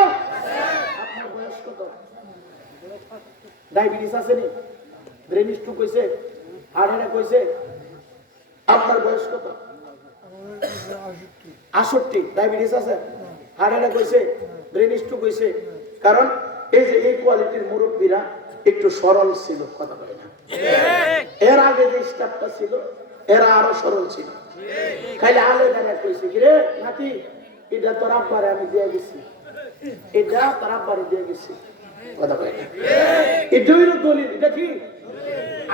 আপনার বয়স কত? ডায়াবেটিস আছে নি? ব্রেন স্ট্রোক হইছে, হার্ট অ্যাটাক হইছে? আপনার বয়স কত? 68। ডায়াবেটিস আছে, হার্ট অ্যাটাক হইছে, ব্রেন স্ট্রোক হইছে। কারণ এই যে এই কোয়ালিটির মুরব্বীরা একটু সরল ছিল, কথা বলে না। এর আগে যে স্টাফটা ছিল, এরা আরো সরল ছিল। খাইলে আলাদা কইছে, কিরে নাতি, এটা তোর আব্বারে আমি দিয়ে গেছি, এটা তোর আব্বারে দিয়ে গেছি, কথা বলে না। এটাই দলিল, এটা কি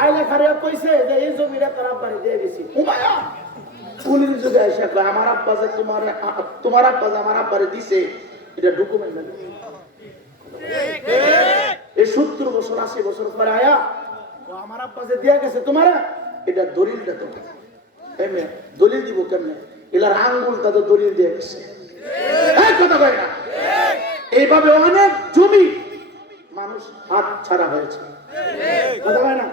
আইলা খারে কইছে যে এই জমিটা তোর আব্বারে দিয়ে গেছি। উমায়া পুলিশ যুগে এসে কয়, আমার আব্বা যে তোমার আব্বা যে আমার আব্বারে দিছে, এটা ডকুমেন্ট লাগে। এই 70 বছর 80 বছর পরে আয়া আমার আব্বা যে দিয়া গেছে তোমার, এটা দলিলটা তোমার। দলিল দিব কেমনে? এলার আঙ্গুলটা তো দলিল দিয়ে গেছে। কথা কয় না? এইভাবে অনেক জমি মানুষ হাত ছাড়া হয়েছে। কথা হয় না?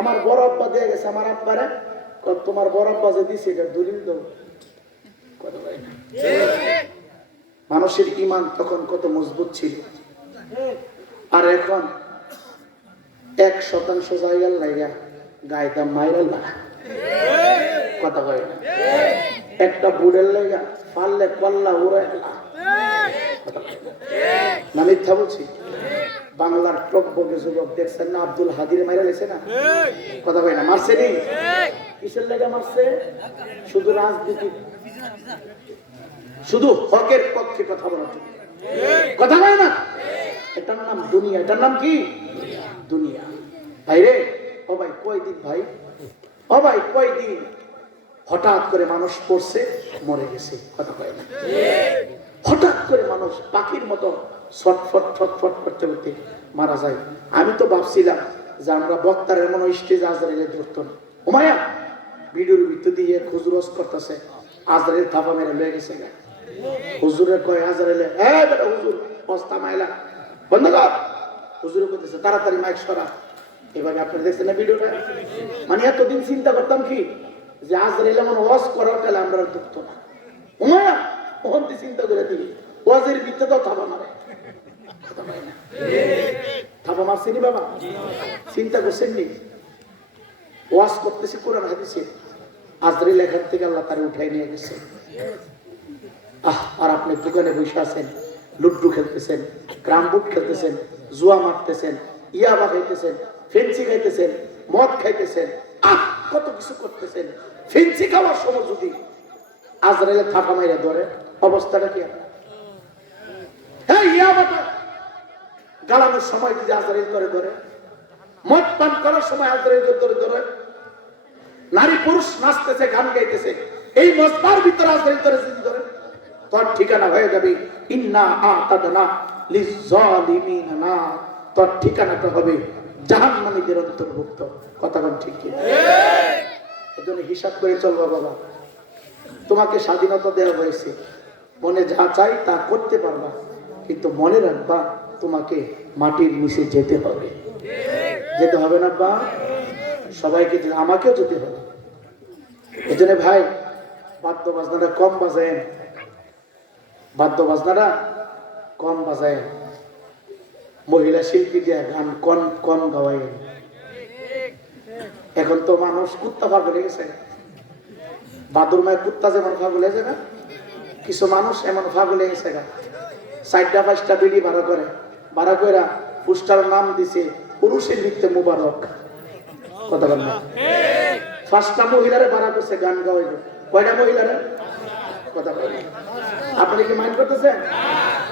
আমার বড় আব্বা দিয়ে গেছে আমার আব্বারে, তোমার বড় আব্বা যে দিছে এটা দলিল দাও। কথা হয় না? মানুষের ঈমান তখন কত মজবুত ছিল, আর এখন 1% জায়গার লাগা গায়ে দাম মাইরাল না। কথা হয় না? একটা বুড়ের লাগা পারলে কল্লা উড়ে না। মিথ্যা বলছি? বাংলার টকবগে যুবক দেখছেন না, আব্দুল হাদির মাইরা গেছে না? কথা হয় না? মারছে নি? কিসের লাগা মারছে? শুধু রাজনীতি, শুধু হকের পক্ষে কথা বলার জন্য। কথা হয় না? এটার নাম দুনিয়া। এটার নাম কি? দুনিয়া। ভাই রে, ও ভাই কয়দিন, ভাই ও ভাই কয়দিন হঠাৎ করে মানুষ পড়ছে মরে গেছে। কথা হয় না? হঠাৎ করে মানুষ পাখির মতো ছটফট ছটফট করতে করতে মারা যায়। আমি তো ভাবছিলাম যে আমরা বক্তার এমন স্টেজ আজরাইলে ধরতো না। ওমায়া ভিডিওর ভিতর দিয়ে খুজরস করতেছে, আজরাইল থাপা মেরে লয়ে গেছে গা। হুজুরের কয় আজরাইলে, হ্যাঁ বেটা হুজুর বস্তা মাইলা বন্ধ কর। হুজুরে কইতেছে তাড়াতাড়ি মাইক সরা। এভাবে আপনারা দেখছেন না ভিডিওটা? মানে এতদিন চিন্তা করতাম কি যে আজরাইল এমন ওয়াজ করার কালে আমরা ধরতো না। ওমায়া ওখান থেকে চিন্তা করে দিই ওয়াজের ভিতরে তো থাপা মারে। থাপা মারছেনি বাবা? চিন্তা করছেন নি? ওয়াজ করতেছে কোরআন হাদিসে, আজরাইল এখান থেকে আল্লাহ তারে উঠাই নিয়ে গেছে। আর আপনি দোকানে বসে আছেন, লুড্ডু খেলতেছেন, ক্রামবুট খেলতেছেন, জুয়া মারতেছেন, ইয়াবা খাইতেছেন, ফেন্সি খাইতেছেন, মদ খাইতেছেন, কত কিছু করতেছেন। ফেন্সি খাওয়ার সময় যদি আজরাইলে থাপা মাইরা ধরে, অবস্থাটা কি? হ্যাঁ, ইয়াবাটা গালানোর সময় যদি আজরাইল করে ধরে, মদ পান করার সময় আজরাইল ধরে ধরে, নারী পুরুষ নাচতেছে গান গাইতেছে, এই মস্তার ভিতরে আজরাইল ধরে যদি ধরে, তোর ঠিকানা হয়ে যাবে ইন্না আতাদনা লিজ্জালিমিনা না। তোর ঠিকানাটা হবে জাহান্নামীদের অন্তর্ভুক্ত। কথা বল ঠিক কি? এজন্য হিসাব করে চলবা বাবা। তোমাকে স্বাধীনতা দেওয়া হয়েছে, মনে যা চাই তা করতে পারবা, কিন্তু মনে রাখবা তোমাকে মাটির নিচে যেতে হবে। যেতে হবে না বা? সবাইকে, আমাকেও যেতে হবে। এজন্য ভাই বাদ্য বাজনাটা কম বাজায়, বাদ্য বাজনাটা কম বাজায়, মহিলা শিল্পী দিয়ে গান কম কম গাওয়ায়। এখন তো মানুষ কুত্তা পাগল হয়ে গেছে। বাদুর মায়ের কুত্তা যেমন পাগল হয়েছে না, কিছু মানুষ এমন পাগল হয়ে গেছে। 4টা 5টা বিড়ি ভাড়া করে, ভাড়া করে পুস্টার নাম দিছে পুরুষের নৃত্যে মুবারক। কথা বল না? 5টা মহিলারে ভাড়া করছে গান গাওয়াইবে। কয়টা মহিলারে? কথা বল। আপনারা কি মাইন্ড করতেছেন?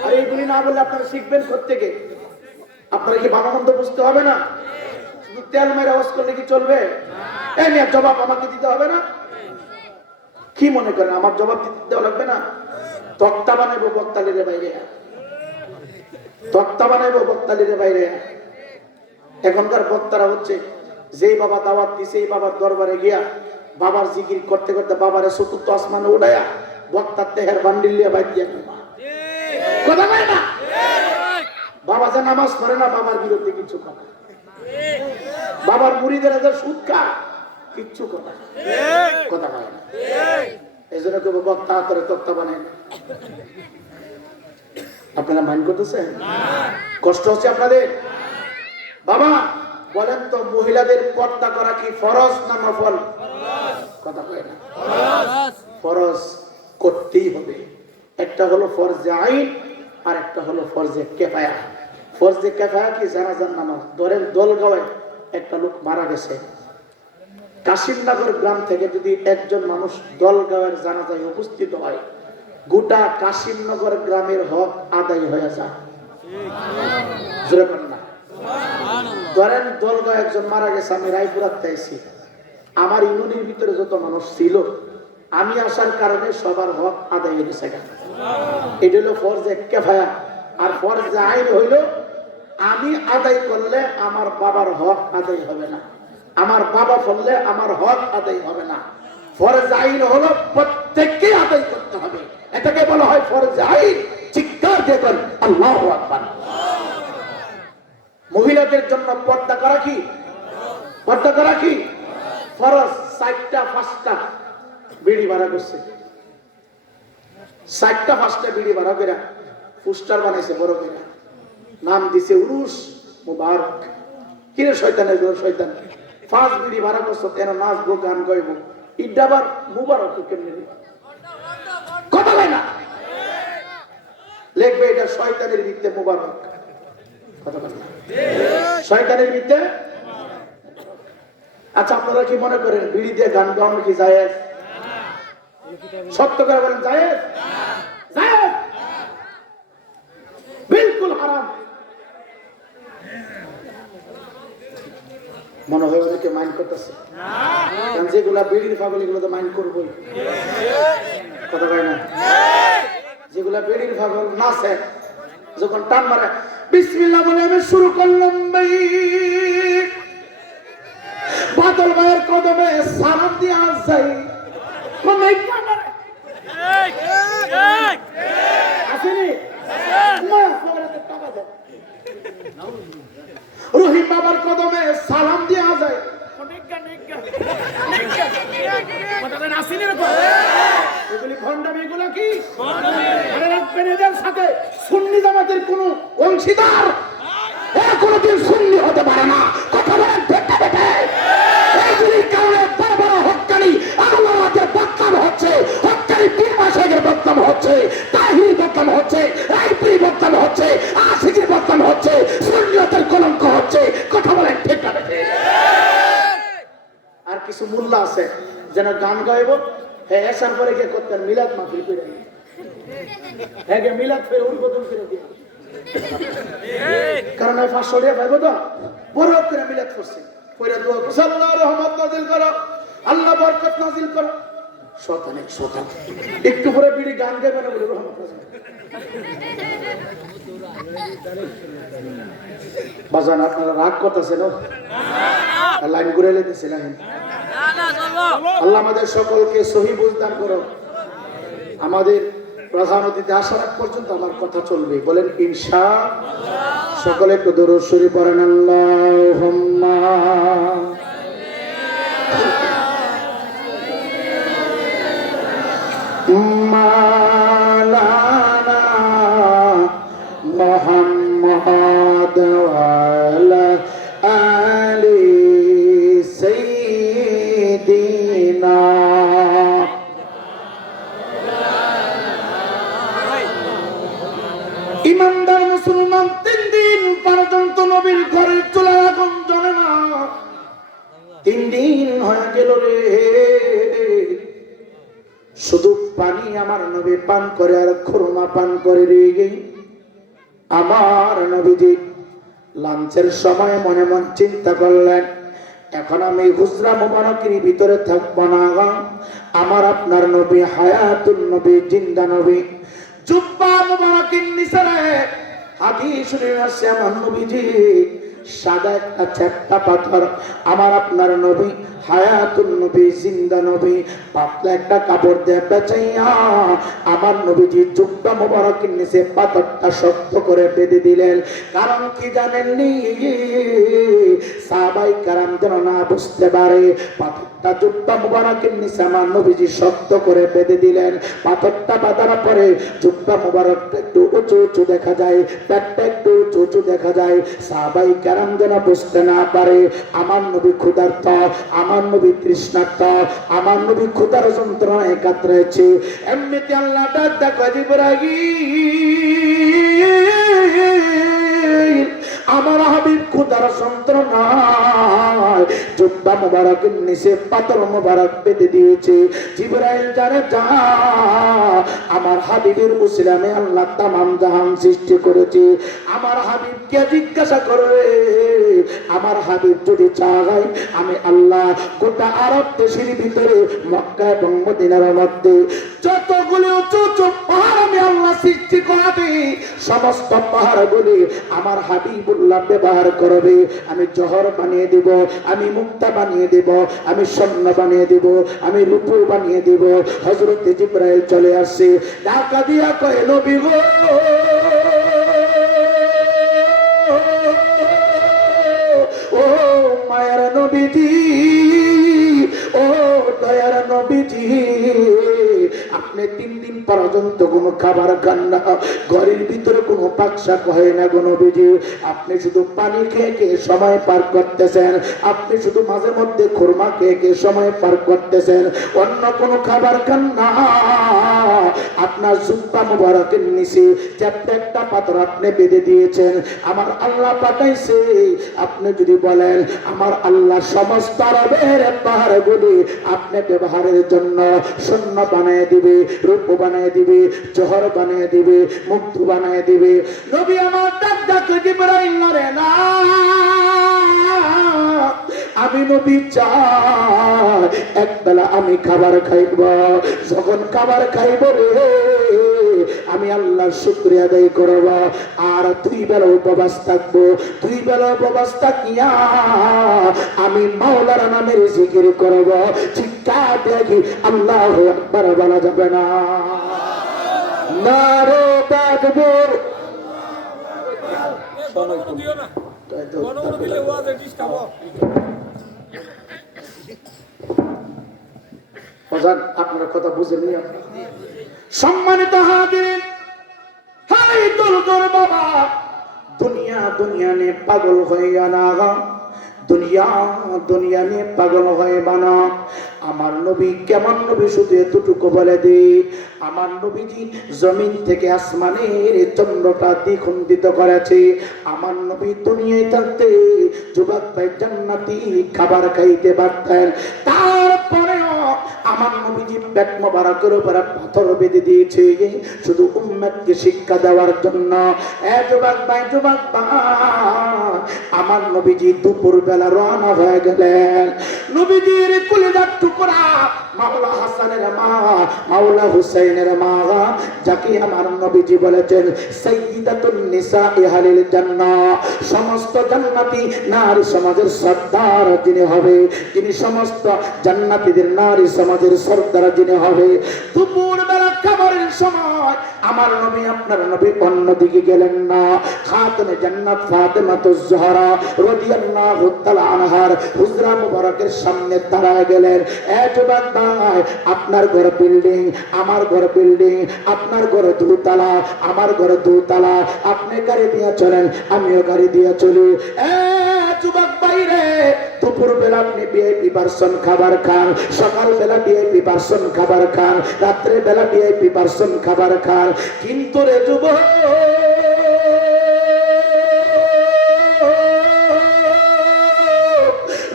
আর এইগুলি না বললে আপনারা শিখবেন কোত্থেকে? আপনারা কি ভালো মন্দ বুঝতে হবে না? শুধু তেল মেরে আওয়াজ করলে কি চলবে? এই নিয়ে জবাব আমাকে দিতে হবে না? কি মনে করেন আমার জবাব দিতে দেওয়া লাগবে না? তক্তা বানাইবো বক্তালির বাইরে, তক্তা বানাইবো বক্তালির বাইরে। এখনকার বক্তারা হচ্ছে যেই বাবা দাওয়াত দিছে এই বাবার দরবারে গিয়া বাবার জিকির করতে করতে বাবারে চতুর্থ আসমানে উড়াইয়া বক্তার দেহের বান্ডিল লিয়া বাইর দিয়া কথা বলে না। বাবা যে নামাজ পড়ে না, বাবার বিরুদ্ধে কিছু কথা, বাবার মুরিদেরা যে সুদ খায় কিচ্ছু কথা কথা বলে না। এই জন্য কেউ বক্তা করে তক্তা বানায় না। আপনারা মাইন্ড করতেছেন? কষ্ট হচ্ছে আপনাদের? বাবা বলেন তো, মহিলাদের পর্দা করা কি ফরজ না নফল? কথা বলে না। ফরজ করতেই হবে। একটা হলো ফরজে আইন আর একটা হলো ফরজে কিফায়া। ফরজে কিফায়া কি? জানাজার নামাজ। ধরেন দোলগাঁওয়ে একটা লোক মারা গেছে, কাশিমনগর গ্রাম থেকে যদি একজন মানুষ দোলগাঁওয়ের জানাজায় উপস্থিত হয়, গোটা কাশিমনগর গ্রামের হক আদায় হয়ে যায়। ধরেন দোলগাঁও একজন মারা গেছে, আমি রায়পুরাত চাইছি, আমার ইউনিয়নের ভিতরে যত মানুষ ছিল, আমি আসার কারণে সবার হক আদায় হয়ে গেছে। এটা হলো ফরজে কিফায়া। আর ফরজে আইন হইল আমি আদায় করলে আমার বাবার হক আদায় হবে না, আমার বাবা পড়লে আমার হক আদায় হবে না। ফরজ আইন হলো প্রত্যেককে আদায় করতে হবে, এটাকে বলা হয় ফরজ আইন। চিৎকার দিয়ে বল আল্লাহু আকবার। মহিলাদের জন্য পর্দা করা কি? পর্দা করা কি ফরজ। 4টা 5টা বিড়ি ভাড়া করছে, 4টা 5টা বিড়ি ভাড়া করে পোস্টার বানাইছে বড় করে, নাম দিছে উরুস মুবারক। কিরে শয়তানের ঘর শয়তান, 5 বিড়ি ভাড়া করছো কেন? নাচবো, গান গাইবো, ঈদ আবার মুবারক কেমনে কথা বলে না? লিখবে এটা শয়তানের ভিত্তে মুবারক, কথা বলে না, শয়তানের ভিত্তে। আচ্ছা আপনারা কি মনে করেন বিড়ি দিয়ে গান গাওয়ানো কি জায়েজ? সত্য করে বলেন জায়েজ? জায়েজ, বিলকুল হারাম। মনে হয় অনেকে মাইন্ড করতেছে, কারণ যেগুলা বিড়ির পাগল এগুলো তো মাইন্ড করবোই, কথা কয় না? যেগুলা বিড়ির পাগল নাচে, যখন টান মারে বিসমিল্লাহ বলে আমি শুরু করলাম, ভাই বাদল ভাইয়ের কদমে সালাম দিয়ে যাই, রহিম বাবার কদমে সালাম দেওয়া যায়, সাথে সুন্নি জামাতের কোন অংশীদার কোনদিন সুন্নি হতে পারে না, কথা বলেন এইগুলির কারণে বড় বড় হক্কানি আল্লাহর বদনাম হচ্ছে, হক্কানি 3 মাস আগের বদনাম হচ্ছে, তাহির বদনাম হচ্ছে, রাইপুরি বদনাম হচ্ছে, আশিকের বদনাম হচ্ছে, সুন্নিয়তের কলঙ্ক হচ্ছে, কথা বলেন ঠিক না? আর কিছু মোল্লা আছে যেন গান গাইব, হ্যাঁ এসার পরে গিয়ে করতেন মিলাদ মাহফিল করে, হ্যাঁ গে মিলাদ ফের উদ্বোধন করে দিয়ে, কারণ 500 টাকা পাইবো তো বড় করে মিলাদ করছে, কইরা দোয়া করছে আল্লাহ রহমত নাজিল করো, আল্লাহ বরকত নাজিল করো। শয়তান এক শয়তান একটু পরে বিড়ি গান গাইবে না বলে রহমত নাজিল। বাজান আপনারা রাগ করতেছেন না? লাইন ঘুরে লেতেছে লাইন। আল্লাহ আমাদের সকলকে সহি বুঝদান করো। আমাদের প্রধান অতিথি আসার আগ পর্যন্ত আমার কথা চলবে, বলেন ইনশাআল্লাহ। সকলে একটু দরুদ শরীফ পড়েন, আল্লাহুম্মা মাওলানা মুহাম্মদ ওয়া আলা আলি সাইয়্যিদিনা। ইমানদার মুসলমান 3 দিন পর্যন্ত নবীর ঘরের চুলায় আগুন জ্বলে না। 3 দিন হয়ে গেল রে, শুধু পানি আমার নবী পান করে আর খুরমা পান করে রে। আমার নবীজি লাঞ্চের সময় মনে মন চিন্তা করলেন, এখন আমি হুজরা মুবারকের ভিতরে থাকবো না, আমার আপনার নবী হায়াতুন নবী, জিন্দা নবী, জুব্বা মুবারকের নিচে হাদিস শরীফে আছে আমার নবীজি সাদা একটা চ্যাপ্টা পাথর, আমার আপনার নবী হায়াতুন নবী, জিন্দা নবী, পাতলা একটা কাপড় দিয়ে পেঁচাইয়া আমার নবীজি জুব্বা মুবারকের নিচে পাথরটা শক্ত করে বেঁধে দিলেন। কারণ কি জানেননি? সাহাবায়ে কেরাম যেন না বুঝতে পারে, পাথরটা জুব্বা মুবারকের নিচে আমার নবীজি শক্ত করে বেঁধে দিলেন। পাথরটা বাঁধার পরে জুব্বা মুবারকটা একটু উঁচু উঁচু দেখা যায়, পেটটা একটু উঁচু উঁচু দেখা যায়। সাহাবায়ে কেরাম যেন বুঝতে না পারে আমার নবী ক্ষুধার্ত, আমার নবী তৃষ্ণার্ত, আমার নবী ক্ষুধার যন্ত্রণায় কাতরাচ্ছে। এমনিতে আল্লাহ ডাক দেখা জিবরাইল, আমার হাবিব ক্ষুধার যন্ত্রণায় জুব্বা মুবারকের নিচে পাথর মুবারক বেঁধে দিয়েছে। জিবরাইল জানে যা, আমার হাবিবের উসিলায় আল্লাহ তামাম জাহান সৃষ্টি করেছে। আমার হাবিবকে জিজ্ঞাসা করে, আমার হাবিব যদি চায় আমি আল্লাহ গোটা আরব দেশের ভিতরে মক্কা এবং মদিনার মধ্যে যতগুলো উঁচু উঁচু পাহাড় আমি আল্লাহ সৃষ্টি করাবে, সমস্ত পাহাড়গুলি আমার হাবিবুল্লাহ ব্যবহার করবে। আমি জহর বানিয়ে দেব, আমি মুক্তা বানিয়ে দেব, আমি স্বর্ণ বানিয়ে দেব, আমি রূপো বানিয়ে দেব। হযরত জিবরাইল চলে আসে, ডাকা দিয়া কয় নবী গো, নবীজি, ও দয়ার নবীজি, আপনি 3 দিন পর্যন্ত কোনো খাবার খান না, ঘরের ভিতরে কোনো পাকশাক হয় না গো নবীজি, আপনি শুধু পানি খেয়ে খেয়ে সময় পার করতেছেন, আপনি শুধু মাঝে মধ্যে খুরমা খেয়ে খেয়ে সময় পার করতেছেন, অন্য কোনো খাবার খান না। আপনার জুব্বা মুবারকের নিচে চ্যাপ্টা একটা পাথর আপনি বেঁধে দিয়েছেন, আমার আল্লাহ পাঠাইছে। আপনি যদি বলেন আমার আল্লাহ সমস্ত আরবের পাহাড়গুলি আপনি ব্যবহারের জন্য শূন্য বানিয়ে দিবে, রূপ বানিয়ে দিবে, জহর বানিয়ে দিবে, মুগ্ধ বানিয়ে দিবে। নবী আমার ডাক ডাক জিবরাইল নরে না, আমি নবী চাই একবেলা আমি খাবার খাইব, যখন খাবার খাইব রে আমি আল্লাহর শুকরিয়া আদায় করব, আর 2 বেলা উপবাস থাকবো, 2 বেলা উপবাস থাকিয়া আমি মাওলার নামের জিকির করব। চিৎকার দেখি আল্লাহু আকবার বলা যাবে না? নারে তাকবীর। আপনার কথা বুঝে নিয়ে সম্মানিত হাজিরিন, হাই দুলদুর বাবা, দুনিয়া দুনিয়া নে পাগল হইয়া না, দুনিয়া দুনিয়া নে পাগল হইবা না। আমার নবী কেমন নবী শুধু এতটুকু বলে দে, আমার নবীজি জমিন থেকে আসমানের চন্দ্রটা দ্বিখণ্ডিত করেছে। আমার নবী দুনিয়ায় থাকতে যুবক ভাই জান্নাতি খাবার খাইতে পারতেন, তারপরেও আমার নবীজি পেট মোবারকের উপরে পাথর বেঁধে দিয়েছে শুধু উম্মতকে শিক্ষা দেওয়ার জন্য। যুবক ভাই, যুবক ভাই, আমার নবীজি দুপুর বেলা রওনা হয়ে গেলেন। নবীজির কলিজার টুকরা মাওলা হাসানের মা, মাওলা হুসাইনের মা, যাকে আমার নবীজি বলেছেন সাইয়্যিদাতুন নিসাই আহলিল জান্নাহ, সমস্ত জান্নাতি নারী সমাজের সর্দার যিনি হবে, যিনি সমস্ত জান্নাতীদের নারী সমাজের সর্দার যিনি হবে। দুপুর বেলা খাবারের সময় আমার নবী, আপনার নবী অন্যদিকে গেলেন না, খাতুনে জান্নাত ফাতেমাতুজ জোহরা রাদিয়াল্লাহু তাআলা আনহার হুজরা মুবারকের সামনে দাঁড়ায় গেলেন। যুবক ভাই, আপনার ঘর বিল্ডিং, আমার ঘর বিল্ডিং, আপনার ঘর 2 তলা, আমার ঘর 2 তলা, আপনি গাড়ি দিয়ে চলেন, আমিও গাড়ি দিয়ে চলি। যুবক ভাই রে, দুপুর বেলা আপনি ভিআইপি পার্সন খাবার খান, সকাল বেলা ভিআইপি পার্সন খাবার খান, রাত্রে বেলা ভিআইপি পার্সন খাবার খান, কিন্তু রে যুবক,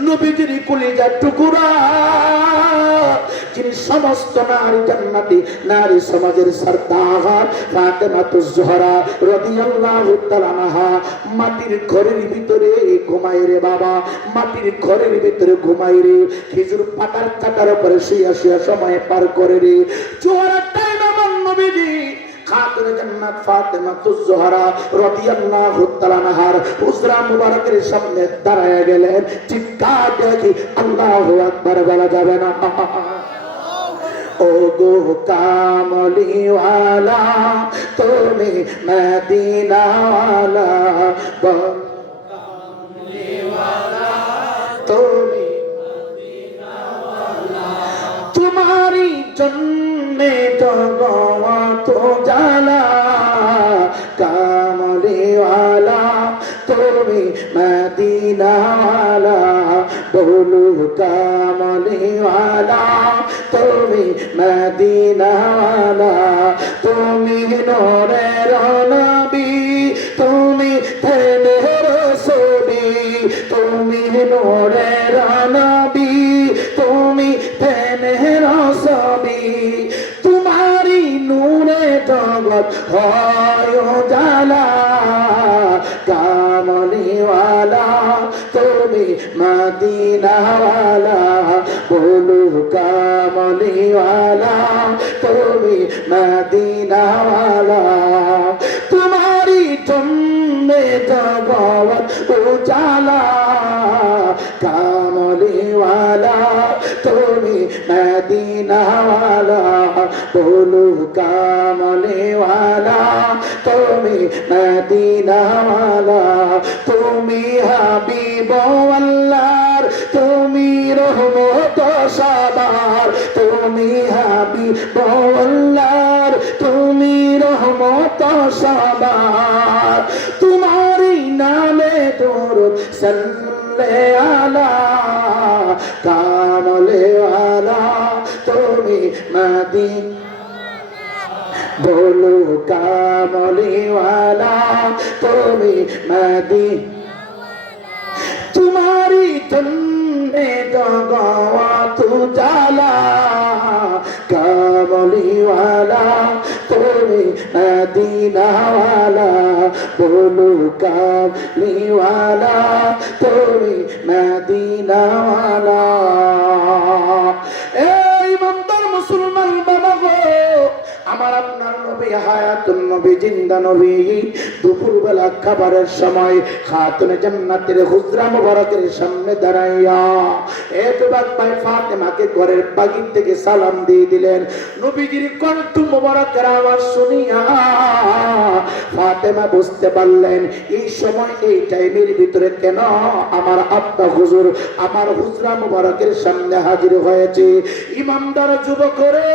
নবীজির কলিজার টুকরা, যিনি সমস্ত নারী জান্নাতি নারী সমাজের সর্দার ফাতেমাতুজ জোহরা রাদিয়াল্লাহু তাআলা আনহা, মাটির ঘরের ভিতরে ঘুমায় রে বাবা, মাটির ঘরের ভিতরে ঘুমায় রে, খেজুর পাতার কাটার উপরে শুয়ে শুয়ে সময় পার করে রে। জোহরার টাইম আমার নবীজি খাতুনে জান্নাত ফাতেমাতুজ জোহরা রাদিয়াল্লাহু তাআলা আনহার হুজরা মুবারকের সামনে দাঁড়ায় গেলেন। চিৎকার দেখি আল্লাহু আকবার বলা যাবে না? ও গো কামলিওয়ালা, তুমি মদিনাওয়ালা, তুমি তোমারি জন্যে জগত জালা, কামলিওয়ালা তুমি মদিনাওয়ালা, বলো কামলিওয়ালা তুমি মদিনাওয়ালা, তুমি নূরের নবী, তুমি প্রেমের ছবি, তুমি নূরের নবী, তুমি প্রেমের ছবি, তোমারি নূরে জগৎ হয় জালা, কামলিওয়ালা তুমি মদিনাওয়ালা, বলো কামলিওয়ালা তুমি মদিনাওয়ালা, তোমারি জন্যে জগৎ উজালা, কামলিওয়ালা তুমি মদিনাওয়ালা, বলো কামলিওয়ালা তুমি মদিনাওয়ালা, তুমি হাবিব আল্লাহর তুমি হাবিবুল্লাহর, তুমি রহমত সবার, তোমারই নামে দরুদ সাল্লে আলা কামলে আলা, তুমি মদিনা बोलो कामली वाला, তুমি मदीना, तुम्हारी जन्ने जगवा तू जाला, कामली वाला তুমি मदीना वाला, बोलो कामली वाला তুমি मदीना वाला। এই ইমানদার মুসলমান বাবা গো, আমার আপনার নবী হায়াতুন নবী, জিন্দা নবী, দুপুরবেলা খাবারের সময় খাতুনে জান্নাতের হুজরা মুবারকের সামনে দাঁড়াইয়া এতবার ভাই ফাতেমাকে ঘরের বাগির থেকে সালাম দিয়ে দিলেন। নবীজির কণ্ঠ মুবারকের আওয়াজ শুনিয়া ফাতেমা বুঝতে পারলেন এই সময় এই টাইমের ভিতরে কেন আমার আব্বা হুজুর আমার হুজরা মুবারকের সামনে হাজির হয়েছে। ইমানদার যুবকরে,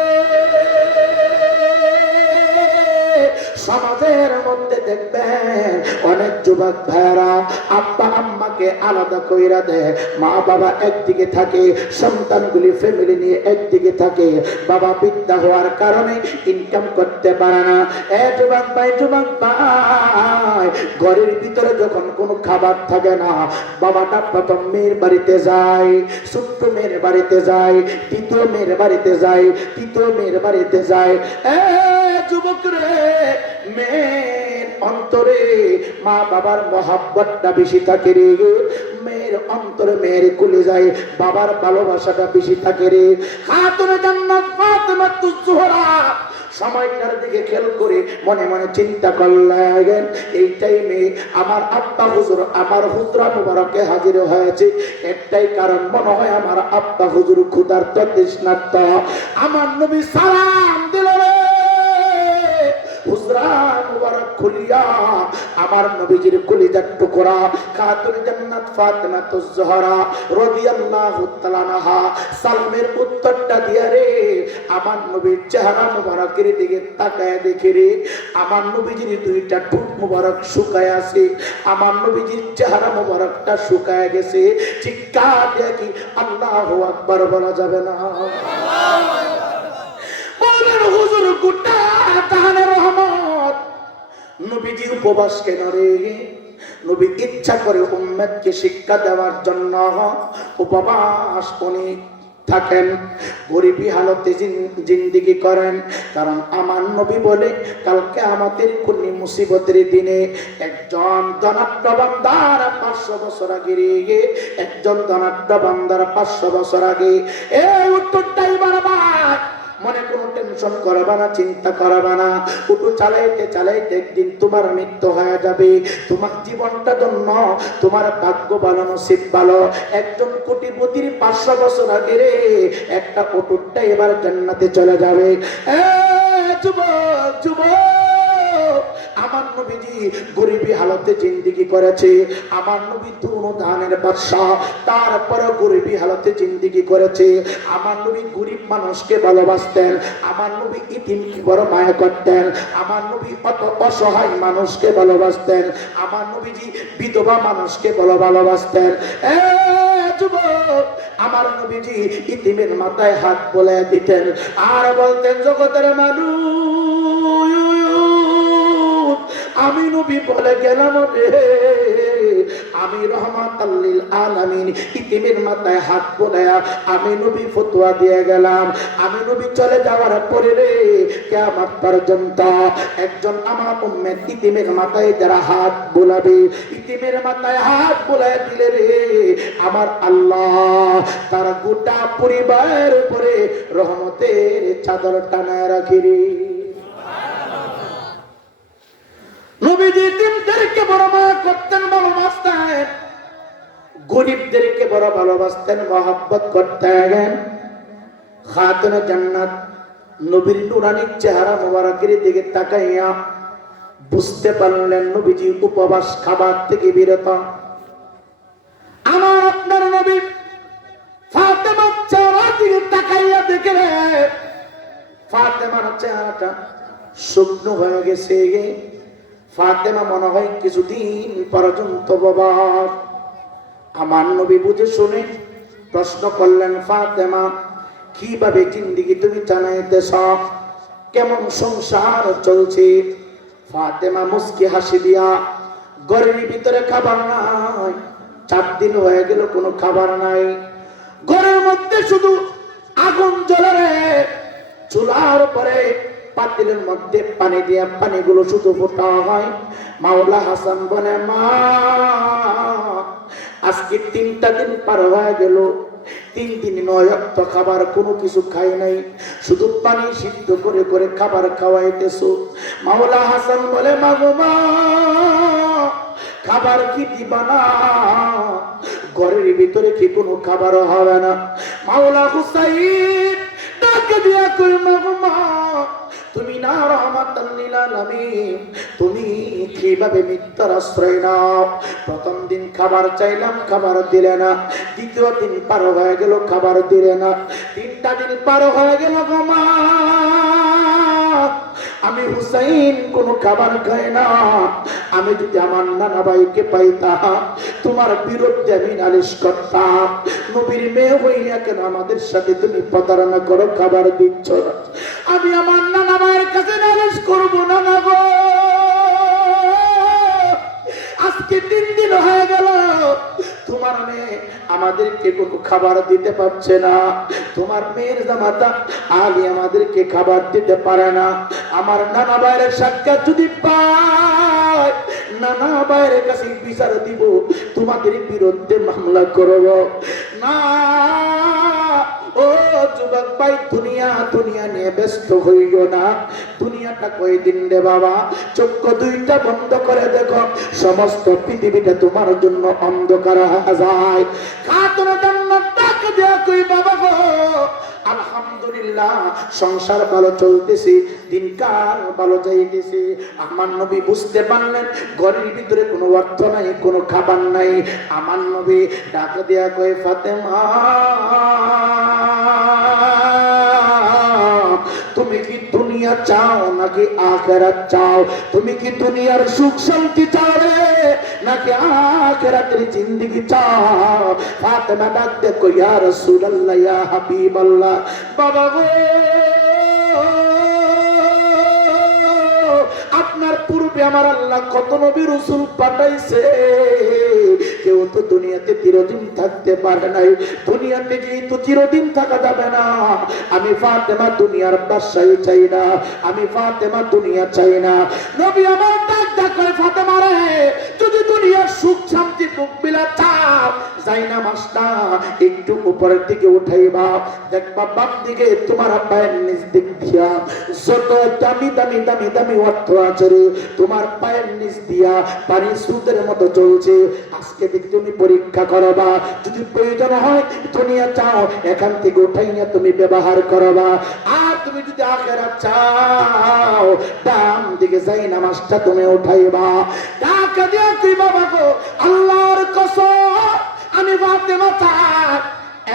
সমাজের মধ্যে দেখবেন অনেক যুবক ভাইরা আব্বা আম্মাকে আলাদা কইরা দেয়, মা বাবা একদিকে থাকে, সন্তানগুলি ফ্যামিলি নিয়ে একদিকে থাকে, বাবা বিদ্যা হওয়ার কারণে ইনকাম করতে পারে না। যুবক ভাই ঘরের ভিতরে যখন কোনো খাবার থাকে না, বাবাটা প্রথম মেয়ের বাড়িতে যায়, ছোট্ট মেয়ের বাড়িতে যায়, দ্বিতীয় মেয়ের বাড়িতে যায়, তৃতীয় মেয়ের বাড়িতে যায়। যুবক রে, মেয়ের অন্তরে মা বাবার মহাব্বতটা বেশি থাকে রে, মেয়ের অন্তরে মেয়ের কুলে যায় বাবার ভালোবাসাটা বেশি থাকে রে। খাতুনে জান্নাত ফাতেমাতুজ জোহরা সময়টার দিকে খেয়াল করে মনে মনে চিন্তা করলেন, এই টাইমে আমার আব্বা হুজুর আমার হুজরা মুবারকে হাজির হয়েছে, একটাই কারণ মনে হয় আমার আব্বা হুজুর ক্ষুধার্ত তৃষ্ণার্ত। আমার নবী সালাম দিল রে, হুজরা মুবারক খুলিয়া আমার নবীজির কলিজার টুকরা খাতুনে জান্নাত ফাতেমাতুজ জোহরা রাদিয়াল্লাহু তাআলা আনহা সালামের উত্তরটা দিয়া রে আমার নবীর চেহারা মুবারকের দিকে তাকায় দেখে রে আমার নবীজির দুইটা ঠোঁট মুবারক শুকায় আছে, আমার নবীজির চেহারা মুবারকটা শুকায় গেছে। চিৎকার দিয়ে কি আল্লাহু আকবার বলা যাবে না? বলেন হুজুর গোটা তাহানের রহমত। নবীজি উপবাস কেন রে? নবী ইচ্ছা করে উম্মতকে শিক্ষা দেওয়ার জন্য উপবাস উনি থাকেন, গরিবী হালতে জিন্দেগি করেন। কারণ আমার নবী বলে কালকে আমাদের কোন মুসিবতের দিনে একজন ধনাঢ্য বান্দার 500 বছর আগে রে, একজন ধনাঢ্য বান্দার 500 বছর আগে। এই উত্তরটাই বারবার মনে কোনো টেনশন করবা না, চিন্তা করবা না। উঠু চালাইতে চালাইতে একদিন তোমার মৃত্যু হয়ে যাবে। তোমার জীবনটা জন্য তোমার ভাগ্য ভালো, নসিব ভালো। একজন কোটিপতির 500 বছর আগে রে একটা উটুটা এবার জান্নাতে চলে যাবে। যুবক যুবক, আমার নবীজি গরিবী হালতে জিন্দেগি করেছে। আমার নবী দুনো ধানের বাদশা, তারপরে গরিবী হালতে জিন্দেগি করেছে। আমার নবী গরিব মানুষকে ভালোবাসতেন, আমার নবী ইতিমকে বড় মায়া করতেন, আমার নবী অত অসহায় মানুষকে ভালোবাসতেন, আমার নবীজি বিধবা মানুষকে ভালোবাসতেন। যুবক, আমার নবীজি ইতিমের মাথায় হাত বোলায় দিতেন আর বলতেন, জগতের মানুষ আমি নবী বলে গেলাম রে, আমি রহমাতাল লিল আলামিন। ইতিমের মাথায় হাত বোলায়া আমি নবী ফতোয়া দিয়ে গেলাম। আমি নবী চলে যাওয়ার পরে রে কিয়ামত পর্যন্ত একজন আমার উম্মত ইতিমের মাথায় যারা হাত বোলাবে, ইতিমের মাথায় হাত বোলায় দিলে রে আমার আল্লাহ তার গোটা পরিবারের উপরে রহমতের চাদর টানায় রাখি রে। নবীজি তিনদেরকে বড় মায়া করতেন, ভালোবাসতেন, গরিবদেরকে বড় ভালোবাসতেন, মহব্বত করতেন। খাতুনে জান্নাত নবীর নুরানি চেহারা মোবারকের দিকে তাকাইয়া বুঝতে পারলেন নবীজি উপবাস খাবার থেকে বিরত। আমার আপনার নবী ফাতেমার চেহারা দিকে তাকাইয়া দেখলেন ফাতেমার চেহারাটা শুকনো হয়ে গেছে। ফাতেমা মনে হয় কিছুদিন পর্যন্ত বাবা। আমার নবী বুঝে শুনে প্রশ্ন করলেন, ফাতেমা কিভাবে জিন্দেগি তুমি জানাইতেছ, কেমন সংসার চলছে? ফাতেমা মুস্কি হাসি দিয়া, ঘরের ভিতরে খাবার নাই, 4 দিন হয়ে গেল কোনো খাবার নাই, ঘরের মধ্যে শুধু আগুন জ্বলে রে, চুলার পরে পাতিলের মধ্যে পানি দিয়া পানিগুলো শুধু ফোটা হয়। মাওলা হাসান বলে, মা আজকে 3টা দিন পার হয়ে গেল, 3 দিন 9 ওয়াক্ত খাবার কোনো কিছু খাই নাই, শুধু পানি সিদ্ধ করে করে খাবার খাওয়াইতেছো। মাওলা হাসান বলে, মা গো মা খাবার কি দিবা না? ঘরের ভিতরে কি কোনো খাবার হবে না? মাওলা হুসাইন ডাকে দিয়া কই, মা গো মা তুমি না রহমাতাল লিল আলামিন, তুমি কিভাবে মিথ্যার আশ্রয় নাও? প্রথম দিন খাবার চাইলাম, খাবার দিলে না, দ্বিতীয় দিন পার হয়ে গেল, খাবার দিলে না, 3টা দিন পার হয়ে গেল গো মা, আমি হুসাইন কোনো খাবার খাই না। আমি যদি আমার নানা ভাইকে পাইতাম, তোমার বিরুদ্ধে আমি নালিশ করতাম, নবীর মেয়ে হইয়া কেন আমাদের সাথে তুমি প্রতারণা করো, খাবার দিচ্ছ না? আমি আমার নানা ভাইয়ের কাছে নালিশ করবো না না গো। আজকে 3 দিন হয়ে গেল তোমার মেয়ে আমাদেরকে কোনো খাবার দিতে পারছে না, তোমার মেয়ের জামাতা আলী আমাদেরকে খাবার দিতে পারে না। আমার নানা ভাইয়ের সাক্ষাৎ যদি পায়, নানা ভাইয়ের কাছে বিচার দিব, তোমাদের বিরুদ্ধে মামলা করব না। ও যুবক ভাই, দুনিয়া দুনিয়া নিয়ে ব্যস্ত হইও না। দুনিয়াটা কয়দিন রে বাবা, চক্ষু 2টা বন্ধ করে দেখো, সমস্ত পৃথিবীটা তোমার জন্য অন্ধকার হয়ে যায়। খাতুন জান্নাত ডাক দিয়া কই, বাবা গো আলহামদুলিল্লাহ সংসার ভালো চলতেছে, দিনকাল ভালো যাইতেছে। আমার নবী বুঝতে পারলেন ঘরের ভিতরে কোনো অর্থ নাই, কোনো খাবার নাই। আমার নবী ডাক দিয়া কই, ফাতেমা তুমি কি দুনিয়া চাও নাকি আখিরাত চাও? তুমি কি দুনিয়ার সুখ শান্তি চাও রে নাকি আখিরাতের জিন্দেগি চাও? ফাতেমা ডাক দে কই, ইয়া রাসূলুল্লাহ, ইয়া হাবিবাল্লাহ, বাবা গো আপনার পূর্বে আমার আল্লাহ কত নবী রাসূল পাঠাইছে, কেউ তো দুনিয়াতে চিরদিন থাকতে পারে নাই, দুনিয়াতে যেহেতু চিরদিন থাকা যাবে না, আমি ফাতেমা দুনিয়ার বাদশাহী চাই না, আমি ফাতেমা দুনিয়া চাই না। নবী আমার ডাক ডাকায়, ফাতেমা রে যদি দুনিয়ার সুখ শান্তি বুক বিলা চাও, যাই না মাসটা একটু উপরের দিকে উঠাইবা, দেখবা বাম দিকে তোমার পায়ের নিচ দিক দিয়া যত দামি দামি দামি দামি অর্থ আছে রে, তোমার পায়ের নিচ দিয়া পানি স্রোতের মতো চলছে। আজকে দেখে তুমি পরীক্ষা করবা, যদি প্রয়োজন হয় দুনিয়া চাও, এখান থেকে উঠাই না তুমি ব্যবহার করবা। আর তুমি যদি আখিরাত চাও, ডান দিকে যাই না মাসটা তুমি উঠাইবা। ডাকা দিয়া তুই বাবা গো আল্লাহর কসম, আমি ফাতেমা চাই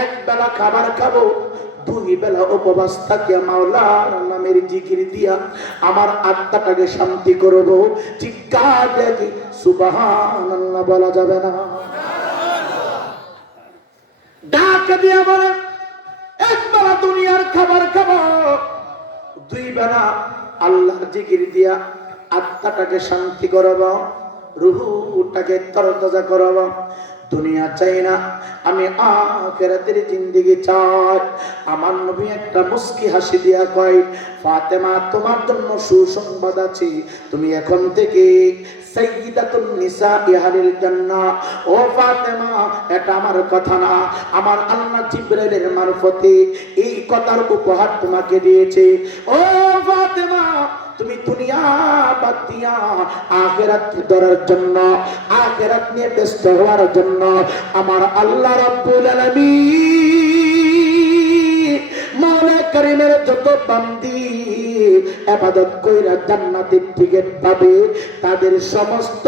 1 বেলা খাবার খাবো, 2 বেলা উপবাস থাকে, মাওলার নামের জিকির দিয়া আমার আত্মাটাকে শান্তি করব। চিৎকার দেখি সুবহানাল্লাহ বলা যাবে না? ডাক দিয়া বলে 1 বেলা দুনিয়ার খাবার খাবো, 2 বেলা আল্লাহর জিকির দিয়া আত্মাটাকে শান্তি করব, রূহটাকে তরতাজা করব। দুনিয়া চাই না, আমি আখিরাতের জিন্দেগি চাই। আমার নবী একটা মুস্কি হাসি দিয়া কয়, ফাতেমা তোমার জন্য সুসংবাদ আছে, তুমি এখন থেকে সাইয়্যিদাতুন নিসাই আহলিল জান্নাহ। ও ফাতেমা, এটা আমার কথা না, আমার আল্লাহ জিবরাইলের মারফতে এই কথার উপহার তোমাকে দিয়েছে। ও ফাতেমা, তুমি দুনিয়া বাদ দিয়া আখিরাত ধরার জন্য, আখিরাত নিয়ে ব্যস্ত হওয়ার জন্য আমার আল্লাহ রাব্বুল আলামিন মাওলা কারীমের যত বান্দি ইবাদত কইরা জান্নাতের টিকিট পাবে, তাদের সমস্ত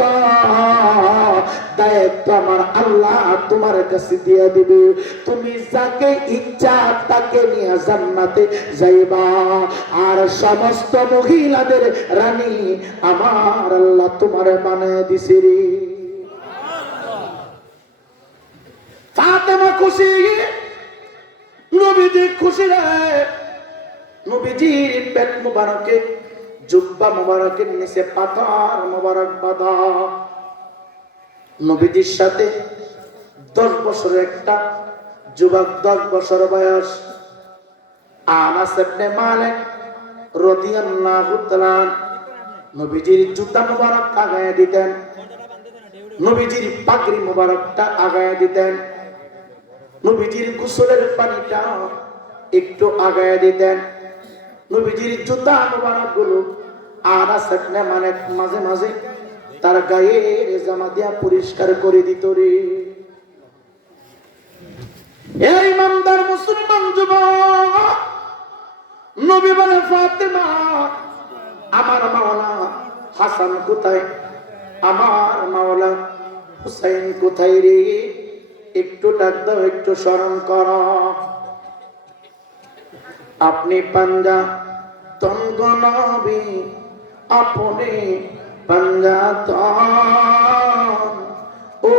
দায়িত্ব আমার আল্লাহ তোমার কাছে দিয়ে দিবে। তুমি যাকে ইচ্ছা তাকে নিয়ে জান্নাতে যাইবা, আর সমস্ত মহিলাদের রানী আমার আল্লাহ তোমার বানায় দিছে রে। ফাতেমা খুশি, নবীজি খুশি রে। নবীজির পেট মুবারকে জুব্বা মুবারকের নিচে পাথর মুবারক বাঁধা। নবীজির সাথে 10 বছরের একটা যুবক, 10 বছর বয়স, আনাস ইবনে মালিক রাদিয়াল্লাহু তাআলা নবীজির জুতা মুবারক আগায় দিতেন, নবীজির পাগড়ি মুবারকটা আগায় দিতেন, নবীজির গোসলের পানিটা একটু আগায় দিতেন, নবীজির জুতা মুবারক গুলো আনাস ইবনে মালিক মাঝে মাঝে তার গায়ের জামা দিয়া পরিষ্কার করে দিত রে। এই ইমানদার মুসলমান যুবক, নবী বলে ফাতেমা আমার মাওলা হাসান কোথায়, আমার মাওলা হুসাইন কোথায় রে, একটু ডাক দাও, একটু স্মরণ কর। আপনি পাঞ্জা তঙ্গ নবী আপনি পাঞ্জাতন, ও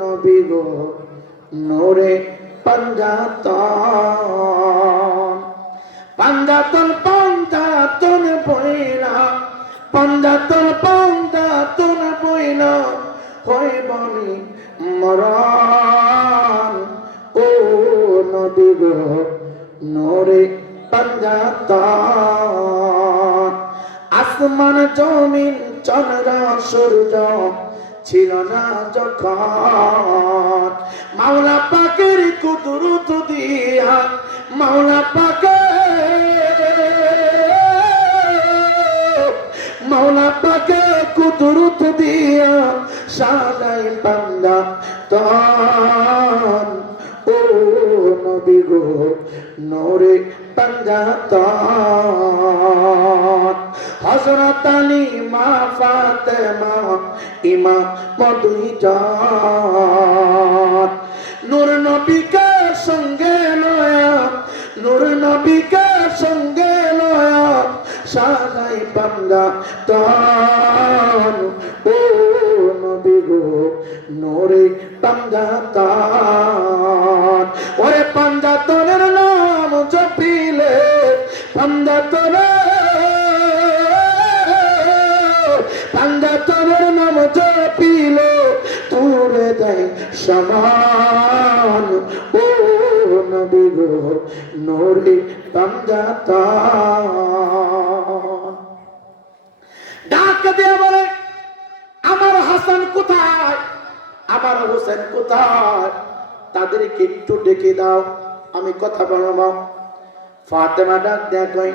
নবী গো নূরে পাঞ্জাতন। পাঞ্জাতন পাঞ্জাতন বইলা, পাঞ্জাতন পাঞ্জাতন বইলা হয় বলি মরান, ও নবী গো নূরে পাঞ্জাতন। আসমান জমিন চন্দ্র সূর্য ছিল না যখন, মাওলা পাকের কুদরত দিয়া, মাওলা পাকে কুদরত দিয়া সাজাই বান্দা তন, ও নবী গো নূরে পাঞ্জাতন। হযরত আলী মা ফাতেমা ইমাম দুইজন, নূর নবীকে সঙ্গে লয়া, নূর নবীকে সঙ্গে লয়া সাজাই বান্দা তন, ও নবী গো নূরে পাঞ্জাতন। ওরে পাঞ্জাতনের নাম জপিলে, পাঞ্জাতনের নাম জপিলে তুরে দেয় সমান, ও নবী গো নূরে পাঞ্জাতন। ডাক দিয়ে বলে আমার হাসান কোথায়, আমার হোসেন কোথায়, তাদেরকে একটু ডেকে দাও, আমি কথা বলবো। ফাতেমা ডাক দেয় কই,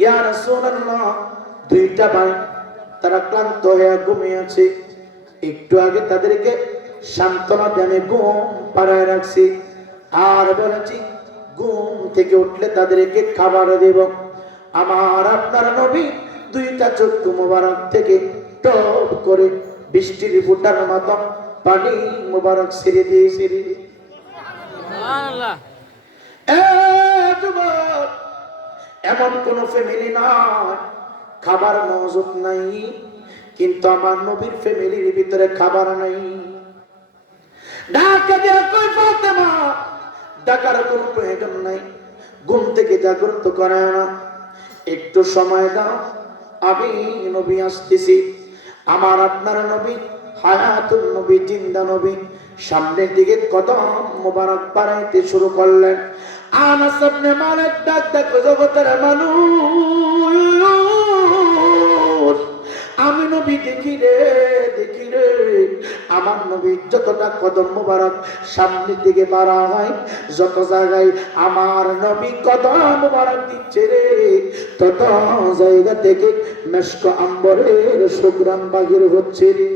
ইয়া রাসূলুল্লাহ, দুইটা ভাই তারা ক্লান্ত হয়ে ঘুমিয়ে আছে, একটু আগে তাদেরকে সান্ত্বনা দিয়ে আমি ঘুম পাড়ায় রাখছি, আর বলেছি ঘুম থেকে উঠলে তাদেরকে খাবার দেব। আমার আপনার নবী দুইটা চক্ষু মোবারক থেকে টপ করে বৃষ্টির ফোঁটার মতো পানি মোবারক ছেড়ে দিয়েছে। এমন কোন ফ্যামিলি নয় খাবার মজুদ নাই, কিন্তু আমার নবীর ফ্যামিলির ভিতরে খাবার নাই। ডাকে দিয়ে কই ফাতেমা, ডাকার কোনো প্রয়োজন নাই, ঘুম থেকে জাগ্রত করে না, একটু সময় দাও, আমি নবী আসতেছি। আমার আপনার নবী হায়াতুল নবী, জিন্দা নবী, সামনের দিকে কদম মোবারক বাড়াইতে শুরু করলেন। আনাস ইবনে মালিক ডাক দেখো, জগতের মানুষ, আমি নবী দেখি রে, দেখি রে, আমার নবী যতটা কদম মোবারক সামনের দিকে বাড়ায়, যত জায়গায় আমার নবী কদম মোবারক দিচ্ছে রে, তত জায়গা থেকে মেশক আম্বরের সুঘ্রাণ বাহির হচ্ছে রে।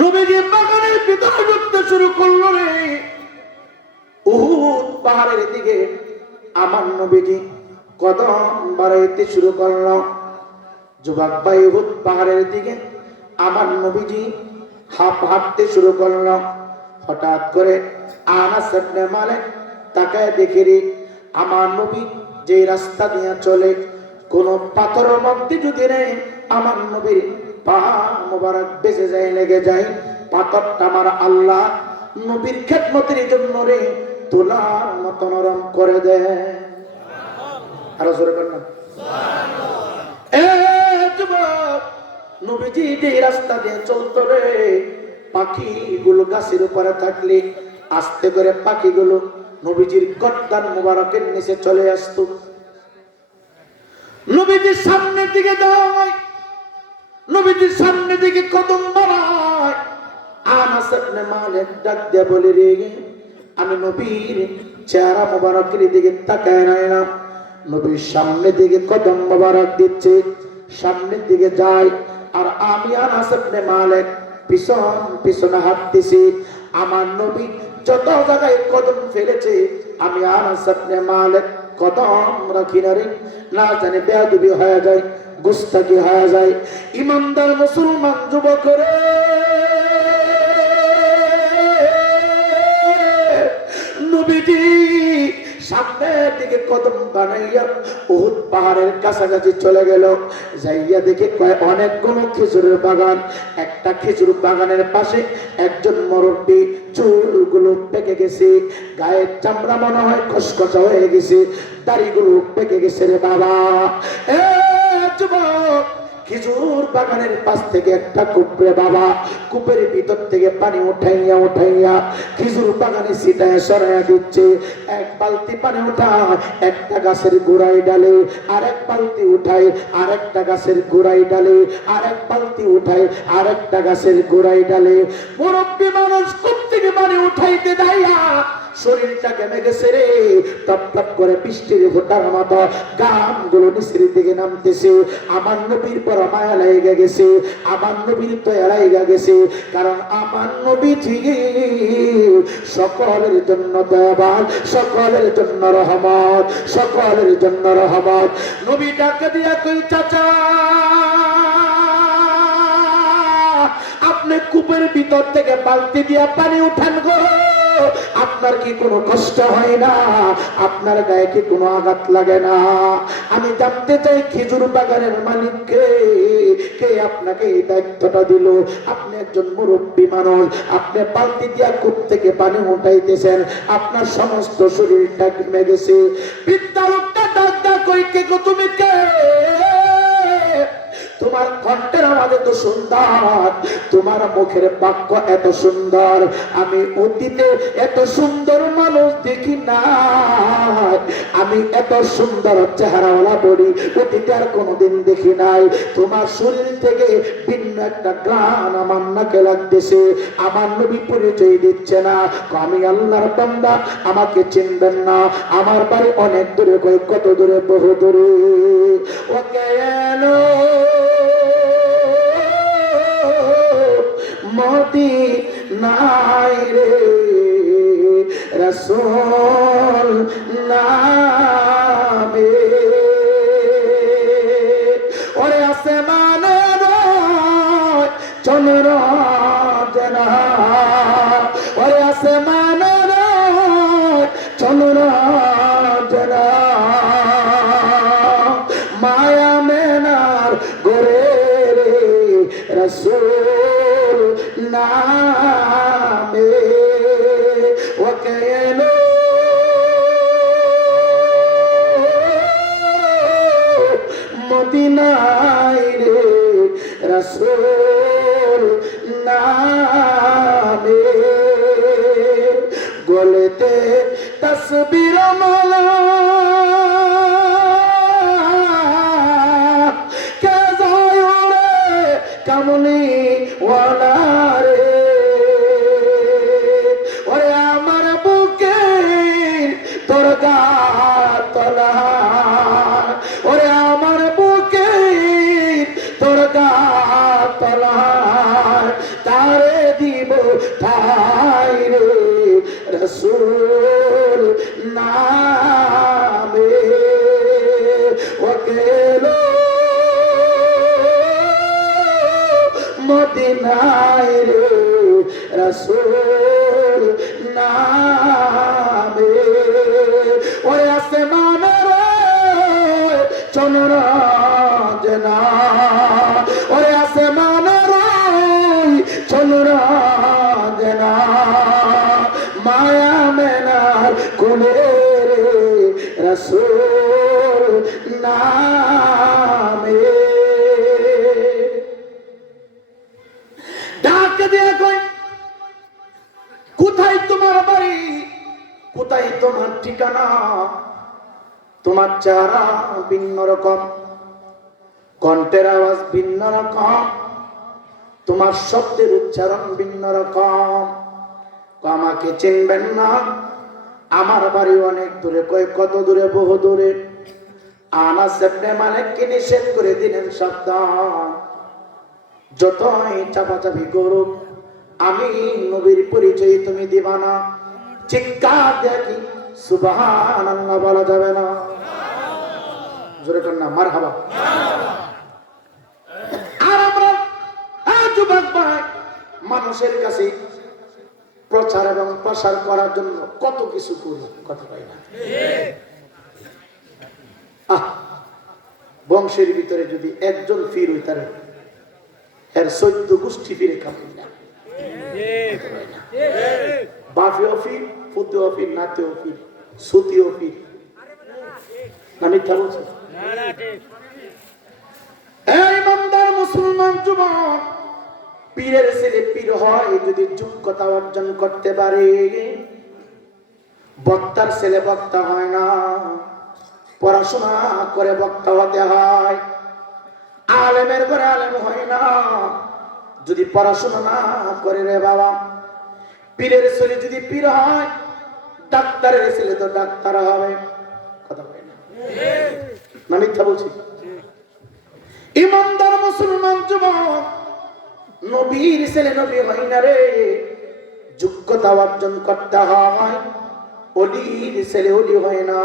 নবীজি বাগানের ভিতরে ঢুকতে শুরু করলো রে। উহুদ পাহাড়ের দিকে আমার নবীজি কদম বাড়াইতে শুরু করলো। যুবক ভাই উহুদ পাহাড়ের দিকে আমার নবীজি হাঁটতে শুরু করলো। হঠাৎ করে আনাস ইবনে মালিক তাকায় দেখে রে, আমার নবী যে রাস্তা দিয়ে চলে কোন পাথরের মধ্যে যদি নেই আমার নবীর পা মোবারক বেঁচে যায়, লেগে যায়, পাথরটা আমার আল্লাহ নবীর খেদমতের জন্য রে তুলার মতো নরম করে দেয়। আরো জোরে কর না। নবীজি যে রাস্তা দিয়ে চলতো রে, পাখিগুলো গাছের উপরে থাকলে আস্তে করে পাখিগুলো নবীজির গর্দান মুবারকের নিচে চলে আসতো। নবীজির সামনের দিকে যায়, নবীজির সামনের দিকে কদম বাড়ায়। আনাস ইবনে মালিক ডাক দিয়ে বলে রে, আমি নবীর চেহারা মুবারকের দিকে তাকায় নাই না, নবীর সামনের দিকে কদম মুবারক দিচ্ছে, সামনের দিকে যায়, আর আমি আনাস ইবনে মালিক পিছন পিছনে হাঁটতেছি। আমার নবী যত জায়গায় কদম ফেলেছে আমি আনাস ইবনে মালিক কদম রাখি না রে, না জানি বেয়াদবি হয়ে যায়, গুস্তাখি হয়ে যায়। ইমানদার মুসলমান যুবক রে, নবীজি সামনের দিকে কদম বানাইয়া উহুদ পাহাড়ের কাছাকাছি চলে গেল। যাইয়া দেখে কয় অনেকগুলো খেজুরের বাগান। একটা খেজুর বাগানের পাশে একজন মুরব্বী, চুলগুলো পেকে গেছে, গায়ের চামড়া মনে হয় খসখসা হয়ে গেছে, দাড়িগুলো পেকে গেছে রে বাবা। এ যুবক, খেজুর বাগানের পাশ থেকে একটা কূপরে বাবা, কূপের ভিতর থেকে পানি উঠাইয়া উঠাইয়া খেজুর বাগানে ছিটায় সরাইয়া দিচ্ছে। এক বালতি পানি উঠায় একটা গাছের গোড়ায় ডালে, আরেক বালতি উঠায় আরেকটা গাছের গোড়ায় ডালে, আরেক বালতি উঠায় আরেকটা গাছের গোড়ায় ডালে। মুরব্বী মানুষ কূপ থেকে পানি উঠাইতে যাইয়া শরীরটা কেমে গেছে রে, টপ টপ করে বৃষ্টির ফোঁটার মতো গামগুলো নিচের দিকে নামতেছে। আমার নবীর পর মায়া লেগে গেছে, আমার নবীর দয়া লেগে গেছে, কারণ আমার নবী ঠিক সকলের জন্য দয়াবান, সকলের জন্য রহমত, সকলের জন্য রহমত। নবী ডাকে দিয়া কই, চাচা আপনি কূপের ভিতর থেকে বালতি দিয়া পানি উঠান গো, আপনার কি কোনো কষ্ট হয় না? আপনার গায়ে কি কোনো আঘাত লাগে না? আমি জানতে চাই খেজুর বাগানের মালিককে, কে আপনাকে এই দায়িত্বটা দিল? আপনি একজন মুরব্বী মানুষ, আপনি বালতি দিয়া কূপ থেকে পানি উঠাইতেছেন, আপনার সমস্ত শরীরটা ঘেমে গেছে। বিদ্যালয়টা ডাক ডাক কই, কে গো তুমি কে? তোমার কণ্ঠের আওয়াজ এত সুন্দর, তোমার মুখের বাক্য এত সুন্দর, আমি অতীতে এত সুন্দর মানুষ দেখি না, আমি এত সুন্দর চেহারাওয়ালা বডি অতীতে আর কোনোদিন দেখি নাই। তোমার শরীর থেকে ভিন্ন একটা গ্রাণ আমার নাকে লাগতেছে। আমার নবী পরিচয় দিচ্ছে না, আমি আল্লাহর বান্দা, আমাকে চিনবেন না, আমার বাড়ি অনেক দূরে, কই কত দূরে, বহু দূরে। ও কেন মদিনায় রে রাসূল নামে, ওরে আসমানের চন্দ্র জানা, ওরে আসমানের চন্দ্র জানা, মায়া মেনার গোরে রে রাসূল নামে। ও কেন মদিনায় রে রাসূল নামে, গলেতে তাসবির মালা, কে যায় রে কামলি ওয়ালা রে, ওরে আমার বুকে দরগা তলা, ওরে আমার বুকে দরগা তলা, তারে দিব ঠাই রে রাসূল নাম রাসূল নামে। ওরে আসমানের চন্দ্র জনা, ওরে আসমানের চন্দ্র জনা, মায়া মেনার কুলে রাসূল নামে। ডাক দিয়ে কই, কোথায় তোমার বাড়ি, কোথায় তোমার ঠিকানা? তোমার চেহারা ভিন্ন রকম, কণ্ঠের আওয়াজ ভিন্ন রকম, তোমার শব্দের উচ্চারণ ভিন্ন রকম। আমাকে চিনবেন না, আমার বাড়ি অনেক দূরে। কয় কত দূরে? বহু দূরে। আনাস ইবনে মালিককে নিষেধ করে দিলেন, সাবধান, যতই চাপাচাপি করুক আমি নবীর পরিচয় তুমি দিবা না। চিৎকার দেখি সুবহানাল্লাহ বলা যাবে না? জোরে কর না, মারহাবা। আর আমরা যুবক ভাই মানুষের কাছে প্রচার এবং প্রসার করার জন্য কত কিছু করি, কথা পাই না। বংশের ভিতরে যদি একজন ফির হইতারে এর 14 গোষ্ঠী ফিরে কামাই না। বাপেও ফির, পুতেও ফির, নাতেও ফির, সুতিও ফির। না মিথ্যা বলছে? এই ইমানদার মুসলমান যুবক, পীরের ছেলে পীর হয় যদি যোগ্যতা অর্জন করতে পারে। বক্তার ছেলে বক্তা হয় না, পড়াশোনা করে বক্তা হতে হয়। আলেমের ঘরে আলেম হয় না যদি পড়াশোনা না করে রে বাবা। পীরের ছেলে যদি পীর হয়, ডাক্তারের ছেলে তো ডাক্তার হবে, কথা হয় না? না মিথ্যা বলছি? ইমানদার মুসলমান যুবক, নবীর ছেলে নবী হয় না রে, যোগ্যতা অর্জন করতে হয়। ওলির ছেলে ওলি হয় না,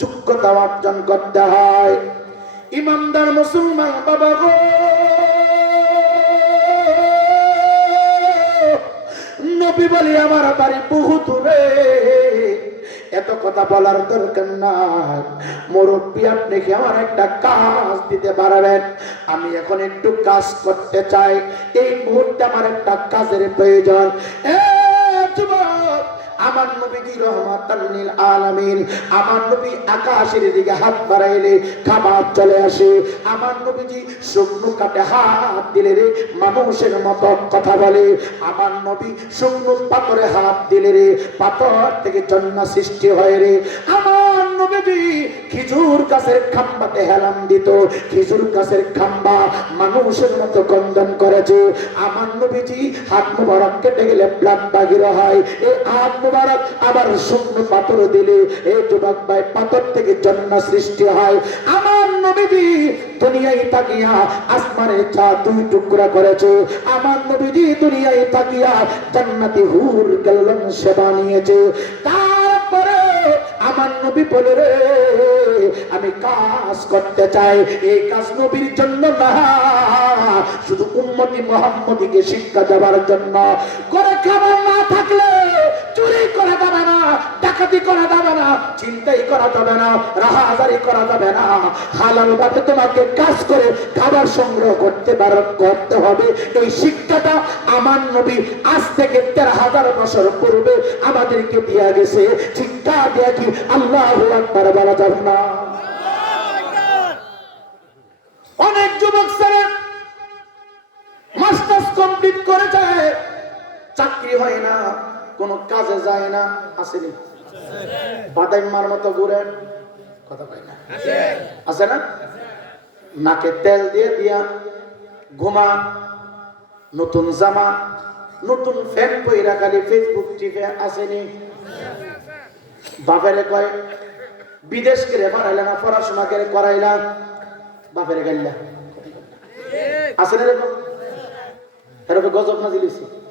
যোগ্যতা অর্জন করতে হয়। ইমানদার মুসলমান বাবা গো, নবী বলি আমার বাড়ি বহু দূরে, এত কথা বলার দরকার নাই। মুরব্বী, আপনি কি আমার একটা কাজ দিতে পারবেন? আমি এখন একটু কাজ করতে চাই, এই মুহূর্তে আমার একটা কাজের প্রয়োজন। যুবক, আমার নবীজি রহমাতাল লিল আলামিন, আমার নবী আকাশের দিকে হাত বাড়াইলে খাবার চলে আসে। আমার নবীজি শুকনো কাটে হাত দিলে রে মানুষের মতো কথা বলে। আমার নবী শুকনো পাথরে হাত দিলে রে পাথর থেকে জন্না সৃষ্টি হয় রে। আমার নবীজি খেজুর গাছের খাম্বাতে হেলাম দিত, খেজুর গাছের খাম্বা মানুষের মতো গন্ধন করেছে। আমার নবীজি হাত মুবারক কেটে গেলে ব্লাড বাহির হয়, এই হাত মুবারক আবার শুকনো পাথর দিলে এই যুবক ভাই পাথর থেকে জন্না সৃষ্টি হয়। আমার নবীজি দুনিয়ায় তাকিয়া আসমানের চাঁদ 2 টুকরা করেছে। আমার নবীজি দুনিয়ায় তাকিয়া জান্নাতি হুর গালন সে বানিয়েছে। তারপরে আমার নবী বলে রে, আমি কাজ করতে চাই, এই কাজ নবীর জন্য না, শুধু উম্মতি মুহাম্মদীকে শিক্ষা দেওয়ার জন্য। করে খাবার না থাকলে চুরি করা যাবে না, ডাকাতি করা যাবে না, চিন্তাই করা যাবে না, রাহাজারি করা যাবে না। হালাল ভাবে তোমাকে কাজ করে খাবার সংগ্রহ করতে হবে। এই শিক্ষাটা আমার নবী আজ থেকে 13,000 বছর পূর্বে আমাদেরকে দিয়ে গেছে। শিক্ষা দিয়ে কি আল্লাহু আকবার বলা যাবে না? অনেক যুবক ছেলে মাস্টার্স কমপ্লিট করে যায়, চাকরি হয় না, কোনো কাজে যায় না, আসেনি? বাদাইমার মতো ঘুরে, কথা পাই না, আছে না? নাকে তেল দিয়ে দিয়া ঘুমা, নতুন জামা, নতুন ফ্যান পইরা খালি ফেসবুক টিপে, আসেনি? বাপেরে কয় বিদেশ করে পারাইলা না, পড়াশোনা করে করাইলা, বাপেরে গাইলা, আছে না? এরকম গজব নাজিল হইছে।